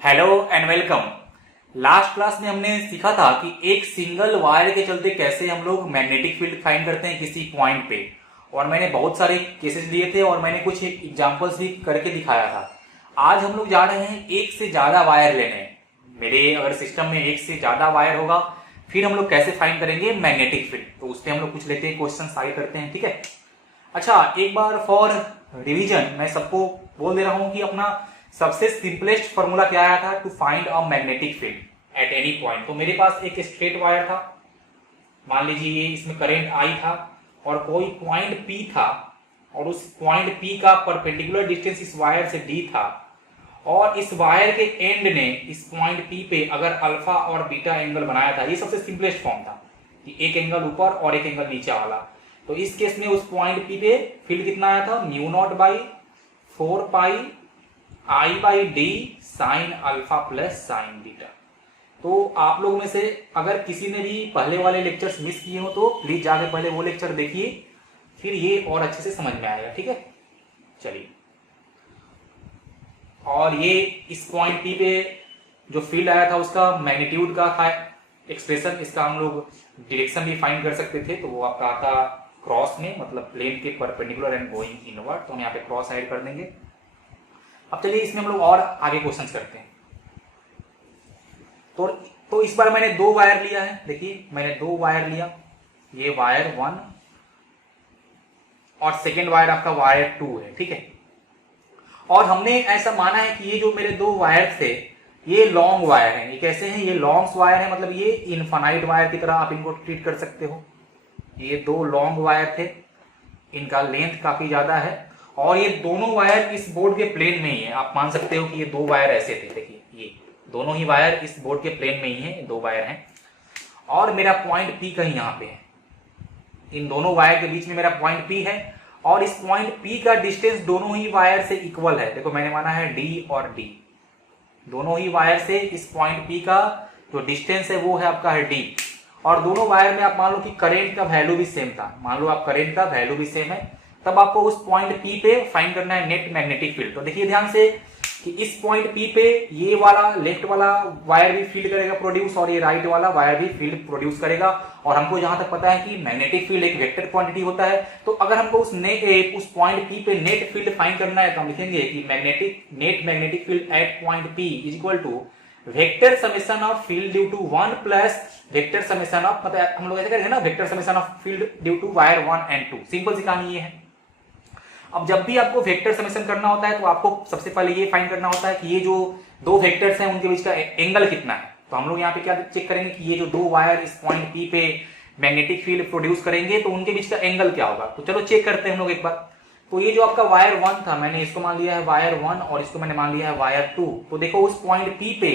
Hello and welcome. Last class में हमने सीखा था कि एक सिंगल वायर के चलते कैसे हम लोग मैग्नेटिक फील्ड फाइंड करते हैं किसी पॉइंट पे। और मैंने बहुत सारे केसेस लिए थे और मैंने कुछ एग्जांपल्स भी करके दिखाया था। आज हम लोग जा रहे हैं एक से ज्यादा वायर लेने। मेरे अगर सिस्टम में एक से ज्यादा वायर होगा फिर हम लोग कैसे फाइंड करेंगे मैग्नेटिक फील्ड, तो उससे हम लोग कुछ लेते हैं, क्वेश्चन आगे करते हैं। ठीक है। अच्छा, एक बार फॉर रिवीजन मैं सबको बोल दे रहा हूं कि अपना सबसे सिंपलेस्ट फॉर्मूला क्या आया था to find a magnetic field at any point. तो मेरे पास एक स्ट्रेट वायर था, मान लीजिए ये इसमें करंट आई था और कोई पॉइंट पी था और उस पॉइंट पी का परपेंडिकुलर डिस्टेंस इस वायर से डी था और इस वायर के एंड ने इस पॉइंट पी पे अगर अल्फा और बीटा एंगल बनाया था। ये सबसे सिंपलेस्ट फॉर्म था कि एक एंगल ऊपर और एक एंगल नीचे वाला। तो इस केस में उस पॉइंट पी पे फील्ड कितना आया था, mu naught by 4 pi I by D sign alpha plus sine beta. तो आप लोग में से अगर किसी ने भी पहले वाले लेक्चर्स मिस किए हो तो प्लीज जाके पहले वो लेक्चर देखिए, फिर ये और अच्छे से समझ में आएगा। ठीक है, चलिए। और ये इस पॉइंट पी पे जो फील्ड आया था उसका मैग्नीट्यूड का था एक्सप्रेशन। इसका हम लोग डायरेक्शन भी फाइंड कर सकते थे, तो वो आपका आता क्रॉस में, मतलब प्लेन के परपेंडिकुलर एंड गोइंग इनवर्ड। तो हम यहाँ पे क्रॉस ऐड कर देंगे। अब चलिए इसमें हम लोग और आगे क्वेश्चन करते हैं। तो इस बार मैंने दो वायर लिया है। देखिए मैंने दो वायर लिया, ये वायर 1 और सेकेंड वायर आपका वायर 2 है। ठीक है। और हमने ऐसा माना है कि ये जो मेरे दो वायर थे ये लॉन्ग वायर हैं। ये कैसे हैं, ये लॉन्ग वायर है, मतलब ये इनफाइनाइट वायर की तरह आप इनको ट्रीट कर सकते हो। ये दो लॉन्ग वायर थे, इनका लेंथ काफी ज्यादा है और ये दोनों वायर इस बोर्ड के प्लेन में ही है। आप मान सकते हो कि ये दो वायर ऐसे थे। देखिए ये दोनों ही वायर इस बोर्ड के प्लेन में ही है, दो वायर हैं। और मेरा पॉइंट पी कहीं यहाँ पे है, इन दोनों वायर के बीच में मेरा पॉइंट पी है और इस पॉइंट पी का डिस्टेंस दोनों ही वायर से इक्वल है। देखो मैंने माना है डी और डी, दोनों ही वायर से इस पॉइंट पी का जो डिस्टेंस है वो है आपका है डी। और दोनों वायर में आप मान लो कि करंट का वैल्यू भी सेम था, मान लो आप करंट का वैल्यू भी सेम है, तब आपको उस पॉइंट पी पे फाइंड करना है नेट मैग्नेटिक फील्ड। तो देखिए ध्यान से कि इस पॉइंट पी पे ये वाला लेफ्ट वाला वायर भी फील्ड करेगा प्रोड्यूस और ये राइट वाला वायर भी फील्ड प्रोड्यूस करेगा। और हमको जहां तक पता है कि मैग्नेटिक फील्ड एक वेक्टर क्वांटिटी होता है, तो अगर हमको उस पॉइंट पी पे नेट फील्ड फाइंड करना है तो हम लिखेंगे कि net magnetic field at point P is equal to vector summation of field due to 1 plus vector summation of, मतलब हम लोग ऐसे करेंगे ना, vector summation of field due to wire 1 and 2। Simple सी कहानी ये है। अब जब भी आपको वेक्टर समेशन करना होता है तो आपको सबसे पहले ये फाइंड करना होता है कि ये जो दो वेक्टर्स हैं उनके बीच का एंगल कितना है। तो हम लोग यहाँ पे क्या चेक करेंगे कि ये जो दो वायर इस पॉइंट पी पे मैग्नेटिक फील्ड प्रोड्यूस करेंगे तो उनके बीच का एंगल क्या होगा। तो चलो चेक करते हैं हम लोग एक बार। तो ये जो आपका वायर 1 था, मैंने इसको मान लिया है वायर 1 और इसको मैंने मान लिया है वायर 2। तो देखो उस पॉइंट पी पे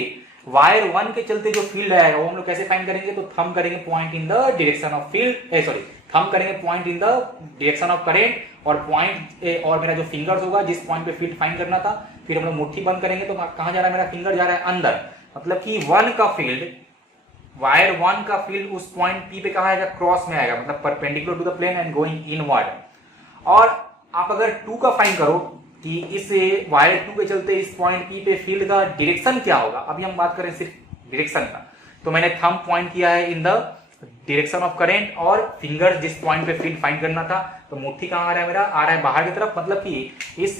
वायर 1 के चलते जो फील्ड आएगा वो हम लोग कैसे फाइंड करेंगे, तो थंब करेंगे point in the direction of field, sorry thumb करेंगे point in the direction of current और पॉइंट और मेरा जो फिंगर्स होगा जिस पॉइंट पे फील्ड फाइंड करना था, फिर हम लोग मुट्ठी बंद करेंगे। तो कहां जा रहा है मेरा फिंगर, जा रहा है अंदर, मतलब कि 1 का फील्ड, वायर 1 का फील्ड उस पॉइंट पी पे कहां आएगा, क्रॉस में आएगा, मतलब perpendicular to the plane and going inward. और आप अगर 2 का फाइंड करो कि इस वायर 2 के चलते इस पॉइंट पी पे फील्ड का डायरेक्शन क्या होगा। अभी हम बात करें सिर्फ डायरेक्शन का, तो मैंने थंब पॉइंट किया है इन द डायरेक्शन ऑफ करंट और फिंगर जिस पॉइंट पे फील्ड फाइंड करना था। तो मुट्ठी कहां आ रहा है मेरा, आ रहा है बाहर की तरफ, मतलब कि इस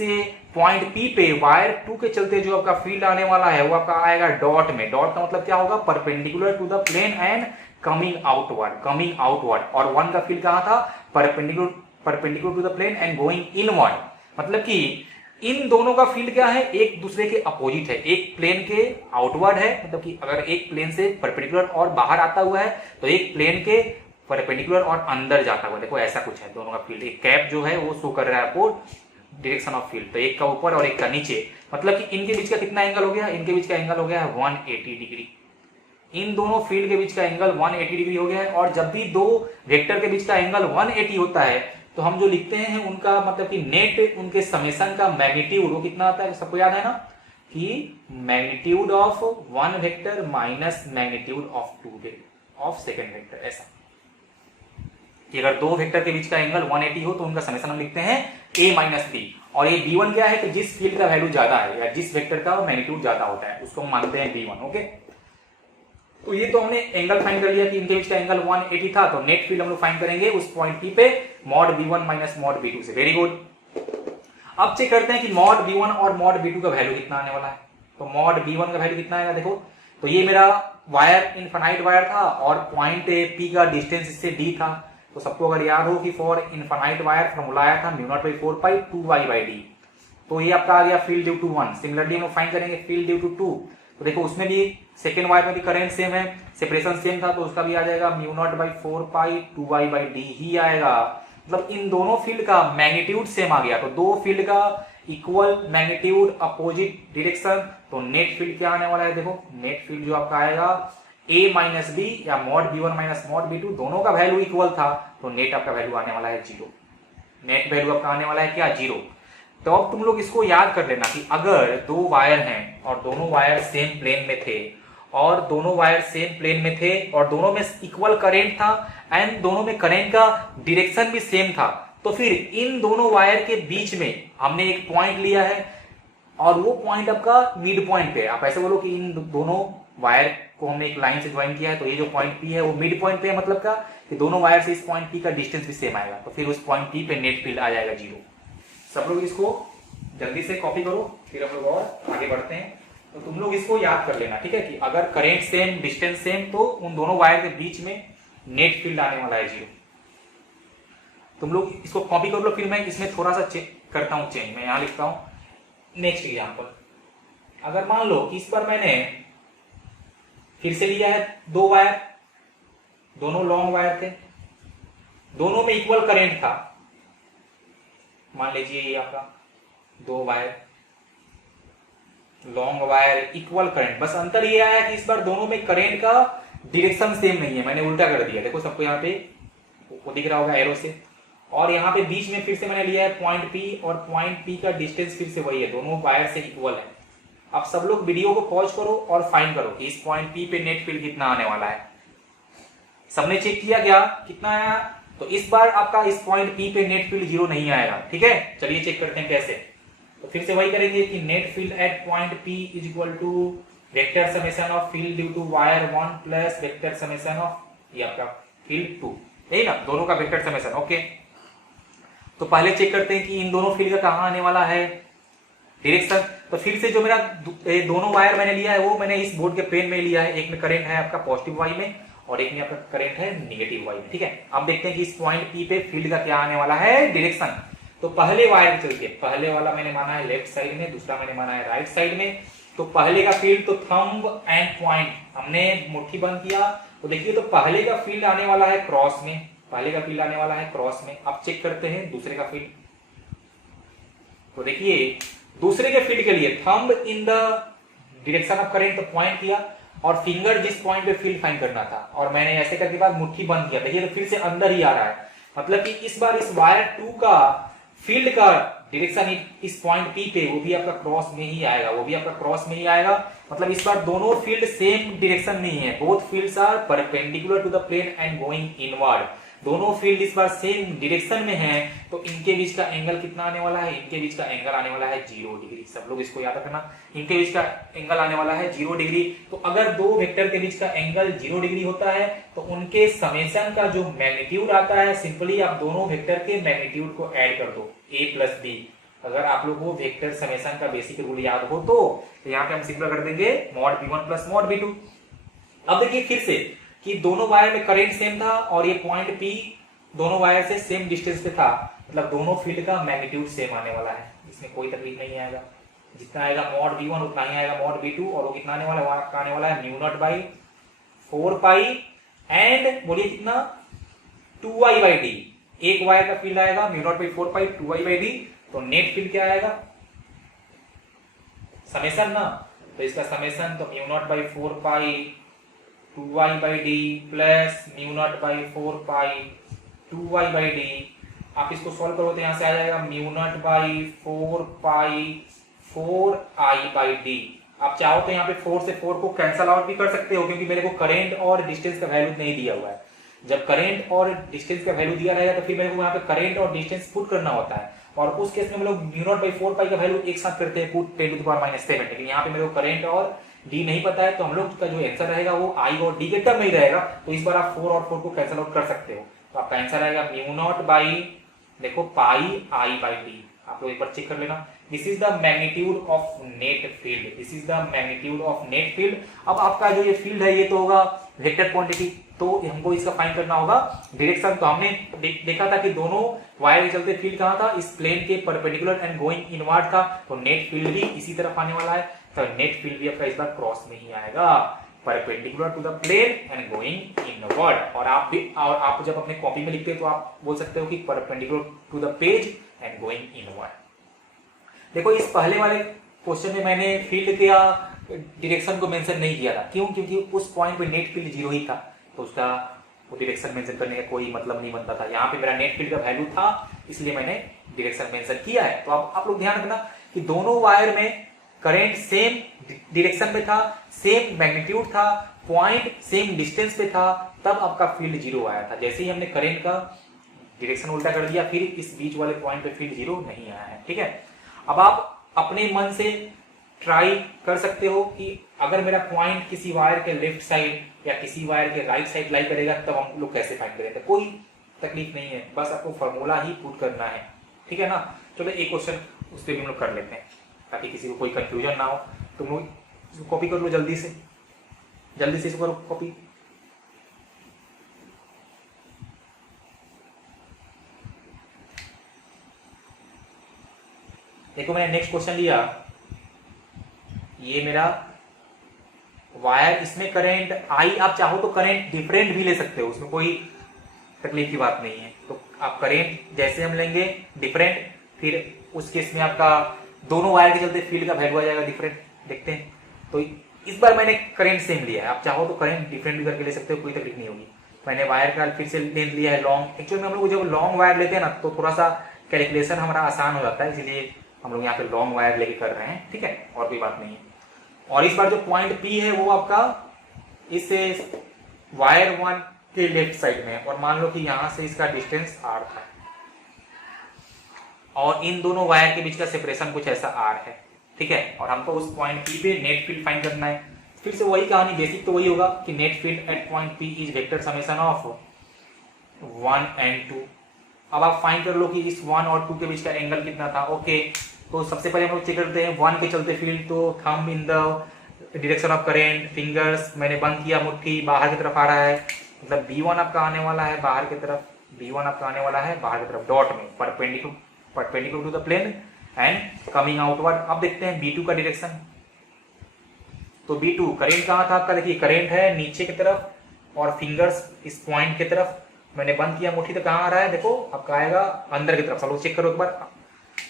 पॉइंट पी पे वायर 2 के चलते जो आपका फील्ड आने वाला है वो आपका आएगा डॉट में। डॉट का मतलब क्या होगा, perpendicular to the plane and coming outward. और 1 का फील्ड कहां था, perpendicular to the plane and going inward, मतलब कि इन दोनों का फील्ड क्या है, एक दूसरे के अपोजिट है। एक प्लेन के आउटवर्ड है, मतलब कि अगर एक प्लेन से परपेंडिकुलर और बाहर आता हुआ है तो एक प्लेन के परपेंडिकुलर और अंदर जाता हुआ। देखो ऐसा कुछ है दोनों का फील्ड। एक कैप जो है वो शो कर रहा है आपको डायरेक्शन ऑफ फील्ड, तो एक का ऊपर और एक का नीचे, मतलब कि इनके बीच का कितना एंगल हो गया, इनके बीच का एंगल हो गया है 180 डिग्री। इन दोनों फील्ड के बीच का एंगल 180 डिग्री हो गया है। और जब भी दो वेक्टर के बीच का एंगल 180 होता है तो हम जो लिखते हैं उनका मतलब कि नेट उनके समेशन का मैग्नीट्यूड वो कितना आता है, सबको याद है ना, कि magnitude of 1 vector minus magnitude of 2 of second vector, ऐसा। कि अगर दो वेक्टर के बीच का एंगल 180 हो तो उनका समेशन हम लिखते हैं a माइनस बी। और ये b1 क्या है कि जिस फील्ड का वैल्यू ज्यादा है या जिस वेक्टर का मैग्नीट्यूड ज्यादा होता है उसको हम मानते हैं b1। ओके, तो ये तो हमने एंगल फाइंड कर लिया कि इनके बीच का एंगल 180 था, तो नेट फील्ड हम लोग फाइंड करेंगे उस पॉइंट P पे mod b1 minus mod b2 से। Very good. अब चेक करते हैं कि मॉड b1 और मॉड b2 का वैल्यू कितना आने वाला है। तो मॉड b1 का वैल्यू कितना आएगा, देखो तो ये मेरा वायर इनफाइनाइट वायर था और पॉइंट P का डिस्टेंस इससे d था। तो सबको अगर याद हो कि फॉर इनफाइनाइट वायर फॉर्मूला आया था mu naught by 4 pi 2y/d। तो ये आपका आ गया फील्ड ड्यू टू 1। सिमिलरली हम फाइंड करेंगे फील्ड ड्यू टू 2। तो देखो उसमें भी सेकेंड वायर में भी करंट सेम है, सेपरेशन सेम था, तो उसका भी आ जाएगा mu naught by 4 pi 2y/d ही आएगा। मतलब इन दोनों फील्ड का मैग्नीट्यूड सेम आ गया। तो दो फील्ड का इक्वल मैग्नीट्यूड अपोजिट डायरेक्शन, तो नेट फील्ड क्या आने वाला है, देखो नेट फील्ड जो आपका आएगा a माइनस बी या mod b1 minus mod b2 दोनों का वैल्यू इक्वल था, तो नेट आपका वैल्यू आने वाला है 0। नेट वैल्यू आपका आने वाला है क्या, 0। तो अब तुम लोग इसको याद कर लेना कि अगर दो वायर हैं और दोनों वायर सेम प्लेन में थे और दोनों वायर सेम प्लेन में थे और दोनों में इक्वल करंट था एंड दोनों में करंट का डायरेक्शन भी सेम था, तो फिर इन दोनों वायर के बीच में हमने एक पॉइंट लिया है और वो पॉइंट आपका मिड पॉइंट पे। आप ऐसे बोलो कि इन दोनों वायर को हमने एक लाइन से ज्वाइन किया है, तो ये जो पॉइंट P है वो मिड पॉइंट पे है, मतलब का कि दोनों वायर से इस पॉइंट P का डिस्टेंस भी सेम आएगा, तो फिर उस पॉइंट P पे नेट फील्ड आ जाएगा 0। सब लोग इसको जल्दी से कॉपी करो, फिर हम लोग और आगे बढ़ते हैं। तो तुम लोग इसको याद कर लेना, ठीक है, कि अगर करंट सेम डिस्टेंस सेम तो उन दोनों वायर के बीच में नेट फील्ड आने वाला है 0। तुम लोग इसको कॉपी कर लो, फिर मैं इसमें थोड़ा सा करता हूं चेंज। मैं यहां लिखता हूं नेक्स्ट एग्जांपल। अगर मान लो कि इस पर मैंने फिर से लिया है दो वायर, दोनों लॉन्ग वायर थे, दोनों में इक्वल करंट था। मान लीजिए ये आपका दो wire long wire equal current, बस अंतर ये आया कि इस बार दोनों में करंट का डायरेक्शन सेम नहीं है, मैंने उल्टा कर दिया। देखो सबको यहाँ पे वो दिख रहा होगा एरो से, और यहाँ पे बीच में फिर से मैंने लिया है पॉइंट P और पॉइंट P का डिस्टेंस फिर से वही है, दोनों वायर से इक्वल है। अब सब लोग वीडियो को पॉज करो और फाइंड करो कि इस पॉइंट P पे नेट फील्ड कितना आने वाला है। सबने चेक किया क्या, कितना आया? तो इस बार आपका इस पॉइंट P पे नेट फील्ड 0 नहीं आएगा, ठीक है। चलिए चेक करते हैं कैसे। तो फिर से वही करेंगे कि net field at point P is equal to vector summation of field due to wire 1 plus vector summation of ये आपका फील्ड 2, यही ना, दोनों का वेक्टर समेशन। ओके, तो पहले चेक करते हैं कि इन दोनों फील्ड का कहां आने वाला है डायरेक्शन। तो फिर से जो मेरा दोनों वायर मैंने लिया है वो मैंने इस बोर्ड के प्लेन में लिया है। एक में करंट है आपका पॉजिटिव वाई में और एक में आपका करंट है नेगेटिव वाई में, ठीक है। अब देखते हैं कि इस पॉइंट P पे फील्ड का क्या आने वाला है डायरेक्शन। तो पहले वायर के चलते, पहले वाला मैंने माना है लेफ्ट साइड में, दूसरा मैंने माना है राइट साइड में। तो पहले का फील्ड, तो थंब एंड पॉइंट हमने मुट्ठी बंद किया, तो देखिए तो पहले का फील्ड आने वाला है क्रॉस में, पहले का फील्ड आने वाला है क्रॉस में। अब चेक करते हैं दूसरे का फील्ड। तो देखिए दूसरे के फील्ड के लिए thumb in the direction of current, तो पॉइंट किया और फिंगर जिस पॉइंट पे फील्ड फाइंड करना था, और मैंने ऐसे करके बाद मुट्ठी बंद किया। देखिए तो फिर से अंदर ही आ रहा है, मतलब कि इस बार इस वायर 2 का फील्ड का डायरेक्शन इस पॉइंट P पे वो भी आपका क्रॉस में ही आएगा, वो भी आपका क्रॉस में ही आएगा। मतलब इस बार दोनों फील्ड सेम डायरेक्शन में ही है, both fields are perpendicular to the plane and going inward. दोनों फील्ड इस बार सेम डायरेक्शन में हैं, तो इनके बीच का एंगल कितना आने वाला है, इनके बीच का एंगल आने वाला है 0 डिग्री। सब लोग इसको याद रखना, इनके बीच का एंगल आने वाला है 0 डिग्री। तो अगर दो वेक्टर के बीच का एंगल 0 डिग्री होता है तो उनके समेशन का जो मैग्नीट्यूड आता है, सिंपली आप दोनों वेक्टर के मैग्नीट्यूड को ऐड कर दो, a प्लस b। अगर आप लोग को वेक्टर समेशन का बेसिक रूल याद हो तो यहाँ पे हम सिंपल कर देंगे mod b1 plus mod b2। अब देखिए फिर से कि दोनों वायर में करंट सेम था और ये पॉइंट P दोनों वायर से सेम डिस्टेंस पे था, मतलब दोनों फील्ड का मैग्नीट्यूड सेम आने वाला है, इसमें कोई तकलीफ नहीं आएगा। जितना आएगा मॉड b1 उतना ही आएगा मॉड b2, और वो कितना आने वाला है, वहां का आने वाला है mu naught by 4 pi and बोलिए कितना 2y/d। एक वायर का फील्ड आएगा mu naught by 4 pi 2y/d, तो नेट फील्ड क्या आएगा समेशन ना, तो इसका समेशन तो mu naught by 4 pi 2y/d plus mu naught by 4 pi 2y/d। आप इसको सॉल्व करो तो यहां से आ जाएगा mu naught by 4 pi 4i/d। आप चाहो तो यहाँ पे 4 से 4 को कैंसल आउट भी कर सकते हो, क्योंकि मेरे को करंट और डिस्टेंस का वैल्यू नहीं दिया हुआ है। जब करंट और डिस्टेंस का वैल्यू दिया रहेगा तो फिर मेरे को यहाँ पे करंट और डिस्टेंस पुट करना होता है, और उस केस में हम लोग μ0/4 पाई का वैल्यू एक साथ करते हैं, पुट 10⁻⁷, लेकिन यहाँ पे मेरे को करंट और डी नहीं पता है, तो हम लोग का जो आंसर रहेगा वो आई और डी के टर्म में ही रहेगा। तो इस बार आप 4 और 4 को कैंसिल आउट कर सकते हो, तो आपका आंसर आएगा μ0 देखो पाई आई बाई डी। आप लोग एक बार चेक कर लेना। This is the magnitude of net field, this is the magnitude of net field. अब आपका जो ये फील्ड है ये तो होगा वेक्टर क्वांटिटी, तो हमको इसका फाइंड करना होगा डायरेक्शन। तो हमने देखा था कि दोनों वायर के चलते फील्ड कहाँ था, इस प्लेन के परपेंडिकुलर एंड गोइंग इनवर्ड था, तो नेट फील्ड भी इसी तरफ आने वाला है, तो नेट फील्ड भी आपका इस बार क्रॉस में ही आएगा, perpendicular to the plane and going inward. और आप जब अपने कॉपी में लिखते हैं तो आप बोल सकते हो कि perpendicular to the page and going inward. देखो इस पहले वाले क्वेश्चन में मैंने फील्ड का डायरेक्शन को मेंशन नहीं किया था, क्यों? क्योंकि उस पॉइंट पे नेट फील्ड 0 ही था, तो उसका वो डायरेक्शन मेंशन करने का कोई मतलब नहीं बनता था। यहाँ पे मेरा नेट फील्ड का वैल्यू था, इसलिए मैंने डायरेक्शन मेंशन किया है। तो अब आप लोग ध्यान रखना कि दोनों वायर में करंट सेम डायरेक्शन पे था, सेम मैग्नीट्यूड था, पॉइंट सेम डिस्टेंस पे था, तब आपका फील्ड 0 आया था। जैसे ही हमने करंट का डायरेक्शन उल्टा कर दिया, फिर इस बीच वाले पॉइंट पे फील्ड 0 नहीं आया है, ठीक है। अब आप अपने मन से ट्राई कर सकते हो कि अगर मेरा पॉइंट किसी वायर के लेफ्ट साइड या किसी वायर के राइट साइड लाई करेगा, तब हम लोग कैसे फाइंड करेंगे। कोई तकलीफ नहीं है, बस आपको फॉर्मूला ही पुट करना है, ठीक है ना। चलो एक क्वेश्चन उस पर भी हम लोग कर लेते हैं, ताकि किसी को कोई कंफ्यूजन ना हो। तुम लोग इसको कॉपी कर लो जल्दी से इसको करो कॉपी। देखो मैंने नेक्स्ट क्वेश्चन लिया, ये मेरा वायर, इसमें करंट आई, आप चाहो तो करंट डिफरेंट भी ले सकते हो, उसमें कोई तकलीफ की बात नहीं है। तो आप करंट जैसे हम लेंगे डिफरेंट, फिर उस केस में आपका दोनों वायर के चलते फील्ड का वैल्यू आ जाएगा डिफरेंट। देखते हैं, तो इस बार मैंने करंट सेम लिया है, आप चाहो तो करंट डिफरेंट भी करके ले सकते हो, कोई तकलीफ नहीं होगी। मैंने वायर का फिर से लेंथ लिया है लॉन्ग। एक्चुअली में हम लोग जब लॉन्ग वायर लेते हैं ना, तो थोड़ा सा कैलकुलेशन हमारा आसान हो जाता है, इसलिए हम लोग यहाँ पे लॉन्ग वायर लेके कर रहे हैं, ठीक है, और कोई बात नहीं है। और इस बार जो पॉइंट P है वो आपका इस वायर 1 के लेफ्ट साइड में है, और मान लो कि यहां से इसका डिस्टेंस R था, और इन दोनों वायर के बीच का सेपरेशन कुछ ऐसा R है, ठीक है। और हमको उस पॉइंट P पे नेट फील्ड फाइंड करना है। फिर से वही कहानी, बेसिक तो वही होगा कि net field at point P is vector summation of 1 and 2। अब आप फाइंड कर लो कि इस 1 और 2 के बीच का एंगल कितना था। ओके, तो सबसे पहले हम लोग चेक करते हैं 1 के चलते फील्ड, तो thumb in the direction of current, fingers मैंने बंद किया, मुट्ठी बाहर की तरफ आ रहा है, मतलब B1 आपका आने वाला है बाहर की तरफ, B1 आपका आने वाला है बाहर की तरफ डॉट में, perpendicular to the plane and coming outward. अब देखते हैं B2 का डायरेक्शन। तो B2 करंट कहाँ था आपका, देखिए करंट है नीचे की तरफ, और फिंगर्स इस पॉइंट की तरफ मैंने बंद किया, मुट्ठी तो कहाँ आ रहा है, देखो आपका आएगा अंदर की तरफ। चलो चेक करो एक बार,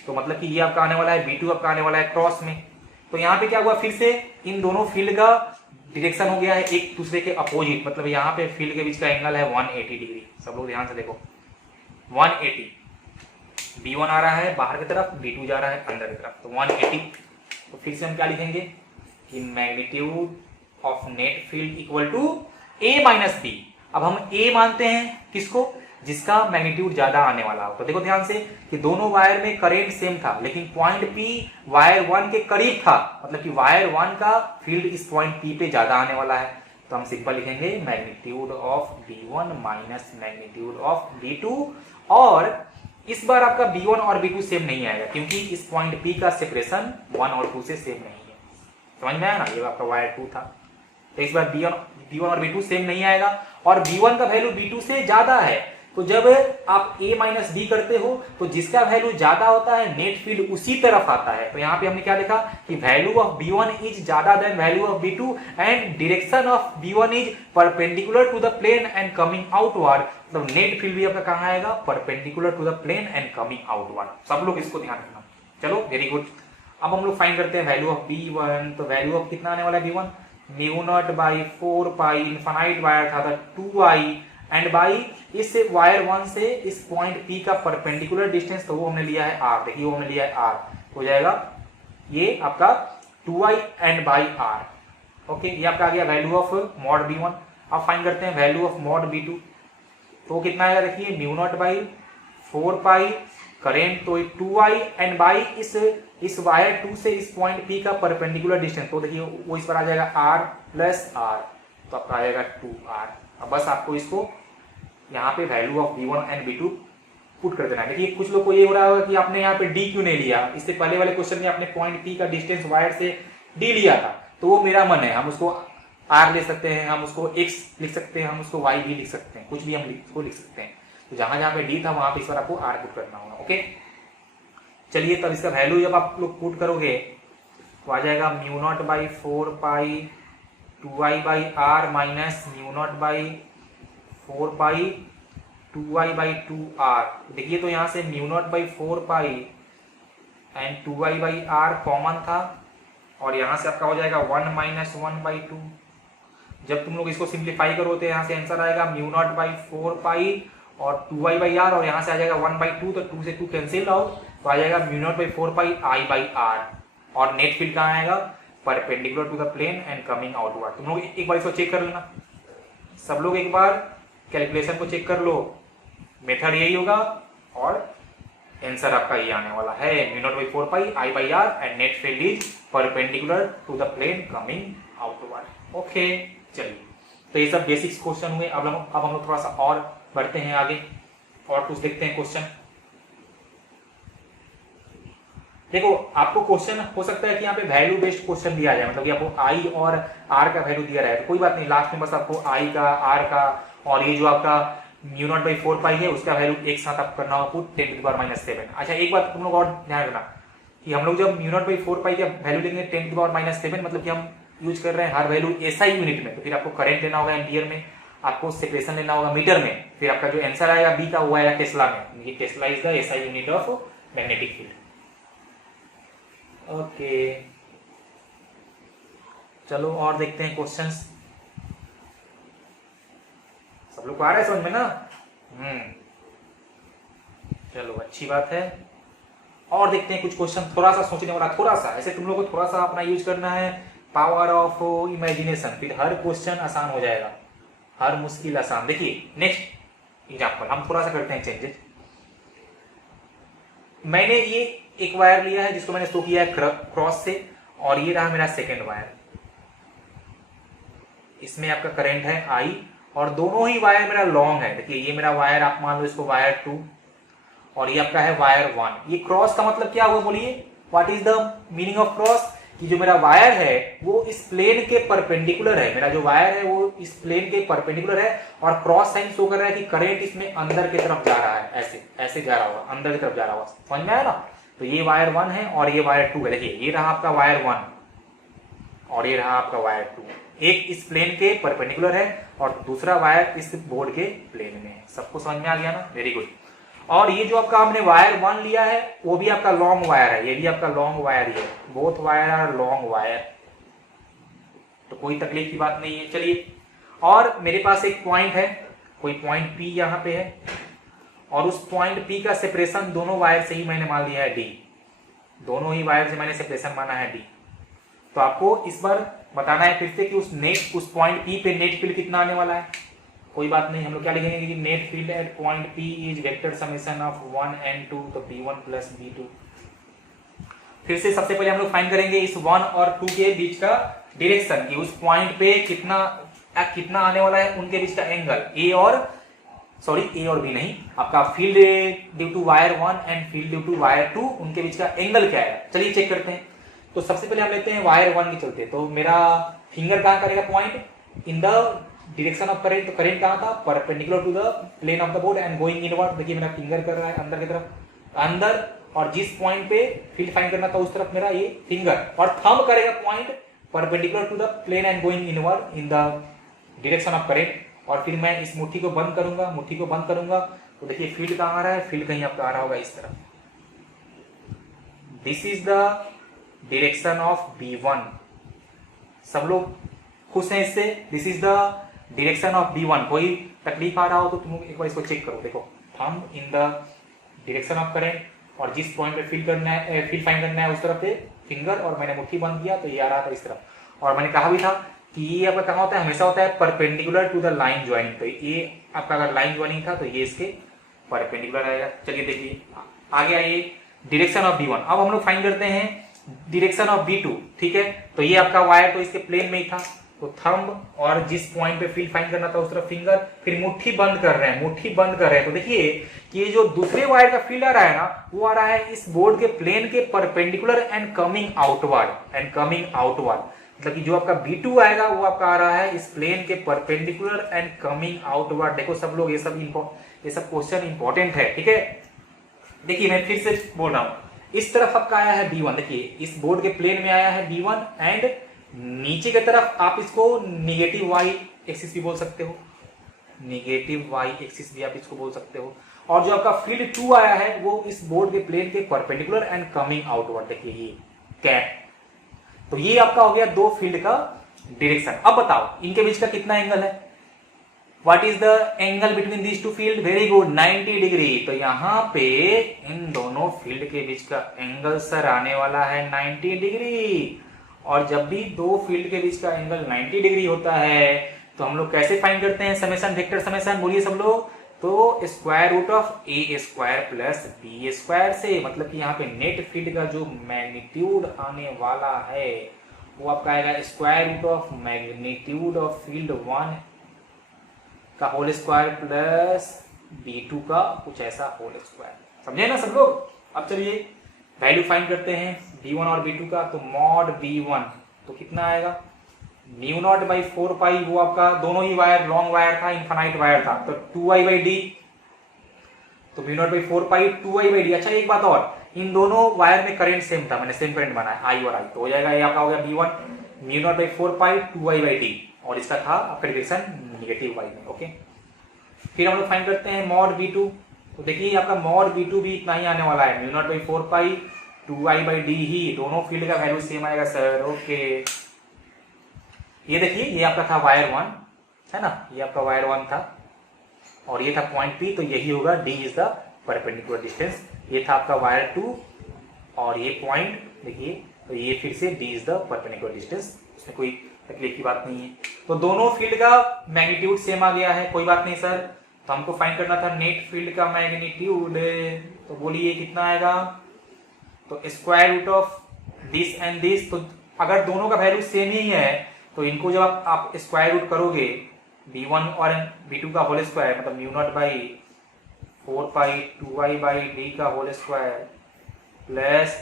तो मतलब कि ये आपका आने वाला है B2 आपका आने वाला है क्रॉस में। तो यहाँ पे क्या हुआ, फिर से इन दोनों फील्ड का डायरेक्शन हो गया है एक दूसरे के अपोजिट, मतलब यहाँ पे फील्ड के बीच का एंगल है 180 डिग्री। सब लोग ध्यान से देखो 180, B1 आ रहा है बाहर की तरफ, B2 जा रहा है अंदर की तरफ, तो 180। तो फिर से हम क्या लिखेंगे कि magnitude of net field equal to A minus B। अब हम A मानते हैं किसको, जिसका मैग्नीट्यूड ज्यादा आने वाला हो। तो देखो ध्यान से कि दोनों वायर में करंट सेम था, लेकिन पॉइंट P वायर 1 के करीब था, मतलब कि वायर 1 का फील्ड इस पॉइंट P पे ज्यादा आने वाला है। तो हम सिंपल लिखेंगे magnitude of B1 minus magnitude of B2। और इस बार आपका B1 और B2 सेम नहीं आएगा, क्योंकि इस पॉइंट P का सेपरेशन 1 और 2 से सेम नहीं है। समझ में आया ना, ये आपका वायर 2 था, तो इस बार B1 और B2 सेम नहीं आएगा, और B1 का वैल्यू B2 से ज्यादा है। तो जब आप A माइनस B करते हो, तो जिसका वैल्यू ज्यादा होता है नेट फील्ड उसी तरफ आता है। तो यहाँ पे हमने क्या लिखा कि वैल्यू ऑफ B1 इज ज्यादा than value of B2 and direction of B1 is perpendicular to the plane and coming outward. मतलब नेट फील्ड भी आपका कहाँ आएगा, perpendicular to the plane and coming outward. सब लोग इसको ध्यान रखना। चलो वेरी गुड। अब हम लोग फाइंड करते हैं वैल्यू ऑफ B1। तो वैल्यू ऑफ कितना आने वाला है B1, μ0/4 पाई इनफाइनाइट वायर था 2i, एंड बाई इस वायर 1 से इस पॉइंट P का परपेंडिकुलर डिस्टेंस, तो वो हमने लिया है R। देखिए वो हमने लिया है R, हो जाएगा ये आपका 2i and by R। Okay, ये आपका आ गया वैल्यू ऑफ मॉड B1। अब फाइंड करते हैं वैल्यू ऑफ मॉड B2। तो कितना आएगा देखिए mu naught by 4 pi current तो 2i एंड बाई इस वायर 2 से इस पॉइंट P का परपेंडिकुलर डिस्टेंस, तो देखिए वो इस पर आ जाएगा r प्लस r, तो आपका आ जाएगा 2r। अब बस आपको इसको यहाँ पे value of V1 and V2 put कर देना है। देखिए कुछ लोग को ये हो रहा होगा कि आपने यहाँ पे D क्यों नहीं लिया, इससे पहले वाले क्वेश्चन में आपने पॉइंट P का डिस्टेंस वायर से D लिया था, तो वो मेरा मन है, हम उसको R ले सकते हैं, हम उसको X लिख सकते हैं, हम उसको Y भी लिख सकते हैं, कुछ भी हम उसको लिख सकते हैं। तो जहां जहां पे D था वहां पे इस बार आपको R पुट करना होगा। ओके चलिए, तब इसका वैल्यू जब आप लोग पुट करोगे तो आ जाएगा mu naught by 4 pi 2i by r minus mu naught by 4 pi 2i by 2r। देखिए तो यहाँ से mu naught by 4 pi and 2i by r common था, और यहाँ से आपका हो जाएगा 1 माइनस 1 बाई 2। जब तुम लोग इसको सिंप्लीफाई करो तो यहाँ से आंसर आएगा म्यू नॉट बाई 4 पाई और 2i बाई r, और यहाँ से आ जाएगा 1 बाई 2, तो 2 से 2 कैंसिल आउट, तो आ जाएगा mu naught by 4 pi i by r। और नेट फील्ड कहाँ आएगा, perpendicular to the plane and coming outward. तुम लोग एक बार इसको चेक कर लेना, सब लोग एक बार कैलकुलेशन को चेक कर लो, मेथड यही होगा और आंसर आपका ये आने वाला है mu naught by 4 pi i by r and net field is perpendicular to the plane coming outward. Okay चलिए, तो ये सब बेसिक्स क्वेश्चन हुए। अब हम लोग थोड़ा सा और बढ़ते हैं आगे और कुछ देखते हैं क्वेश्चन। देखो आपको क्वेश्चन हो सकता है कि यहाँ पे वैल्यू बेस्ड क्वेश्चन दिया जाए, मतलब कि आपको i और r का वैल्यू दिया रहा है, तो कोई बात नहीं, लास्ट में बस आपको i का r का और ये जो आपका म्यू नॉट बाई 4 पाई है उसका वैल्यू एक साथ आप करना होगा put 10 to the power minus 7। अच्छा एक बात तुम लोग और ध्यान रखना कि हम लोग जब म्यू नॉट बाई 4 पाई का वैल्यू लेंगे 10 टू द पावर माइनस 7, मतलब कि हम यूज कर रहे हैं हर वैल्यू SI यूनिट में, तो फिर आपको करंट लेना होगा एम्पियर में, आपको सेपरेशन लेना होगा मीटर में, फिर आपका जो आंसर आएगा बी का वो आएगा टेस्ला में। ये Tesla is the SI unit of magnetic field. Okay चलो और देखते हैं क्वेश्चंस। सब लोग को आ रहा है समझ में ना? चलो अच्छी बात है। और देखते हैं कुछ क्वेश्चन, थोड़ा सा सोचने वाला, थोड़ा सा ऐसे तुम लोग को थोड़ा सा अपना यूज करना है पावर ऑफ इमेजिनेशन, फिर हर क्वेश्चन आसान हो जाएगा, हर मुश्किल आसान। देखिए नेक्स्ट एग्जांपल हम थोड़ा सा करते हैं चेंजेस। मैंने ये एक वायर लिया है जिसको मैंने शो किया है क्रॉस से, और ये रहा मेरा सेकेंड वायर, इसमें आपका करंट है I और दोनों ही वायर मेरा लॉन्ग है। देखिए ये मेरा वायर, आप मान लो इसको वायर 2 और ये आपका है वायर 1। ये क्रॉस का मतलब क्या हुआ बोलिए, what is the meaning of cross? कि जो मेरा वायर है वो इस प्लेन के परपेंडिकुलर है, मेरा जो वायर है वो इस प्लेन के परपेंडिकुलर है, और क्रॉस साइन शो कर रहा है कि करंट इसमें अंदर की तरफ जा रहा है, ऐसे ऐसे जा रहा होगा, अंदर की तरफ जा रहा होगा। समझ में आया ना? तो ये वायर 1 है और ये वायर 2 है। देखिए ये रहा आपका वायर 1 और ये रहा आपका वायर 2, एक इस प्लेन के परपेंडिकुलर है और दूसरा वायर इस बोर्ड के प्लेन में है। सबको समझ में आ गया ना? Very good. और ये जो आपका हमने वायर 1 लिया है वो भी आपका लॉन्ग वायर है, ये भी आपका लॉन्ग वायर ही है, both wire are long wire, तो कोई तकलीफ की बात नहीं है। चलिए, और मेरे पास एक पॉइंट है, कोई पॉइंट P यहाँ पे है, और उस पॉइंट P का सेपरेशन दोनों वायर से ही मैंने मान लिया है D, दोनों ही वायर से मैंने सेपरेशन माना है D। तो आपको इस बार बताना है फिर से कि उस पॉइंट P पे नेट फील्ड कितना आने वाला है। कोई बात नहीं, हम लोग क्या लिखेंगे कि net field at point P is vector summation of 1 and 2, तो B1 प्लस B2। फिर से सबसे पहले हम लोग फाइंड करेंगे इस 1 और 2 के बीच का डायरेक्शन, कि उस पॉइंट पे कितना आने वाला है, उनके बीच का एंगल A और B नहीं, आपका field due to wire 1 and field due to wire 2, उनके बीच का एंगल क्या है। चलिए चेक करते हैं। तो सबसे पहले हम लेते हैं वायर 1 की चलते, तो मेरा फिंगर कहाँ करेगा point in the direction of current, तो करंट कहाँ था, perpendicular to the plane of the board and going inward. देखिए मेरा फिंगर कर रहा है अंदर की तरफ, अंदर, और जिस पॉइंट पे फील्ड फाइंड करना था उस तरफ मेरा ये फिंगर, और थंब करेगा point perpendicular to the plane and going inward in the direction of current. और फिर मैं इस मुट्ठी को बंद करूंगा, तो देखिए फील्ड कहाँ आ रहा है, फील्ड कहीं आपका आ रहा होगा इस तरफ। This is the direction of B1। सब लोग खुश हैं इससे? This is the direction of B1। कोई तकलीफ आ रहा हो तो तुम एक बार इसको चेक करो। देखो thumb in the direction of current, और जिस पॉइंट पे फील्ड फाइंड करना है उस तरफ पे फिंगर, और मैंने मुट्ठी बंद किया तो ये आ रहा था इस तरफ। और मैंने कहा भी था कि ये आपका कहाँ होता है, हमेशा होता है perpendicular to the line joining. तो ये आपका अगर लाइन ज्वाइनिंग था तो ये इसके परपेंडिकुलर आएगा। चलिए देखिए आगे आइए, डायरेक्शन ऑफ B1। अब हम लोग फाइंड करते हैं डायरेक्शन ऑफ B2। ठीक है, तो ये आपका वायर तो इसके प्लेन में ही था, तो थंब और जिस पॉइंट पे फील्ड फाइंड करना था उस तरफ फिंगर, फिर मुट्ठी बंद कर रहे हैं, मुट्ठी बंद कर रहे हैं। तो देखिए कि ये जो दूसरे वायर का फील्ड आ रहा है ना, वो आ रहा है इस बोर्ड के प्लेन के perpendicular and coming outward, and coming outward. मतलब कि जो आपका B2 आएगा वो आपका आ रहा है इस प्लेन के परपेंडिकुलर एंड कमिंग आउटवर्ड। देखो सब लोग ये सब क्वेश्चन इंपॉर्टेंट है। ठीक है, देखिए मैं फिर से बोल रहा हूं, इस तरफ आपका आया है B1, देखिए इस बोर्ड के प्लेन में आया है B1, एंड नीचे की तरफ आप इसको निगेटिव वाई एक्सिस भी बोल सकते हो, निगेटिव वाई एक्सिस भी आप इसको बोल सकते हो। और जो आपका फील्ड 2 आया है वो इस बोर्ड के प्लेन के परपेंडिकुलर एंड कमिंग आउटवर्ड। देखिए ये कैप, तो ये आपका हो गया दो फील्ड का डायरेक्शन। अब बताओ इनके बीच का कितना एंगल है, what is the angle between these two field, very good 90 degree. तो यहां पे इन दोनों फील्ड के बीच का एंगल सर आने वाला है 90 डिग्री। और जब भी दो फील्ड के बीच का एंगल 90 डिग्री होता है तो हम लोग कैसे फाइंड करते हैं समेशन, वेक्टर समेशन, बोलिए सब लोग। तो square root of A square plus B square से, मतलब कि यहाँ पे नेट फील्ड का जो मैग्नीट्यूड आने वाला है वो आपका आएगा square root of magnitude of field 1 का होल स्क्वायर प्लस B2 का कुछ ऐसा होल स्क्वायर। समझे ना सब लोग। अब चलिए वैल्यू फाइंड करते हैं B1 और B2 का। तो मॉड B1 तो कितना आएगा, म्यू नॉट बाई 4 पाई, वो आपका दोनों ही वायर लॉन्ग वायर था, इनफाइनाइट वायर था, तो 2i बाई डी, तो mu naught by 4 pi 2i by D. अच्छा एक बात और, इन दोनों वायर में करंट सेम था, मैंने सेम करंट बनाया I और I, तो हो जाएगा ये आपका हो गया B1 mu naught by 4 pi 2i by D, और इसका था आपका डायरेक्शन निगेटिव वाई में। ओके, फिर हम लोग फाइंड करते हैं मॉड B2। तो देखिए आपका मॉड B2 भी इतना ही आने वाला है, mu naught by 4 pi 2i by d ही, दोनों फील्ड का वैल्यू सेम आएगा सर। ओके, ये देखिए ये आपका था वायर 1 है ना, ये आपका वायर 1 था और ये था पॉइंट P, तो यही होगा D is the perpendicular distance. ये था आपका वायर 2 और ये पॉइंट देखिए, तो ये फिर से D is the perpendicular distance, उसमें कोई तकलीफ की बात नहीं है। तो दोनों फील्ड का मैग्नीट्यूड सेम आ गया है, कोई बात नहीं सर। तो हमको फाइंड करना था नेट फील्ड का मैग्नीट्यूड, तो बोलिए कितना आएगा। तो square root of this and this, तो अगर दोनों का वैल्यू सेम ही है तो इनको जब आप स्क्वायर रूट करोगे B1 और B2 का होल स्क्वायर, मतलब mu naught by 4 pi 2i by D का whole square plus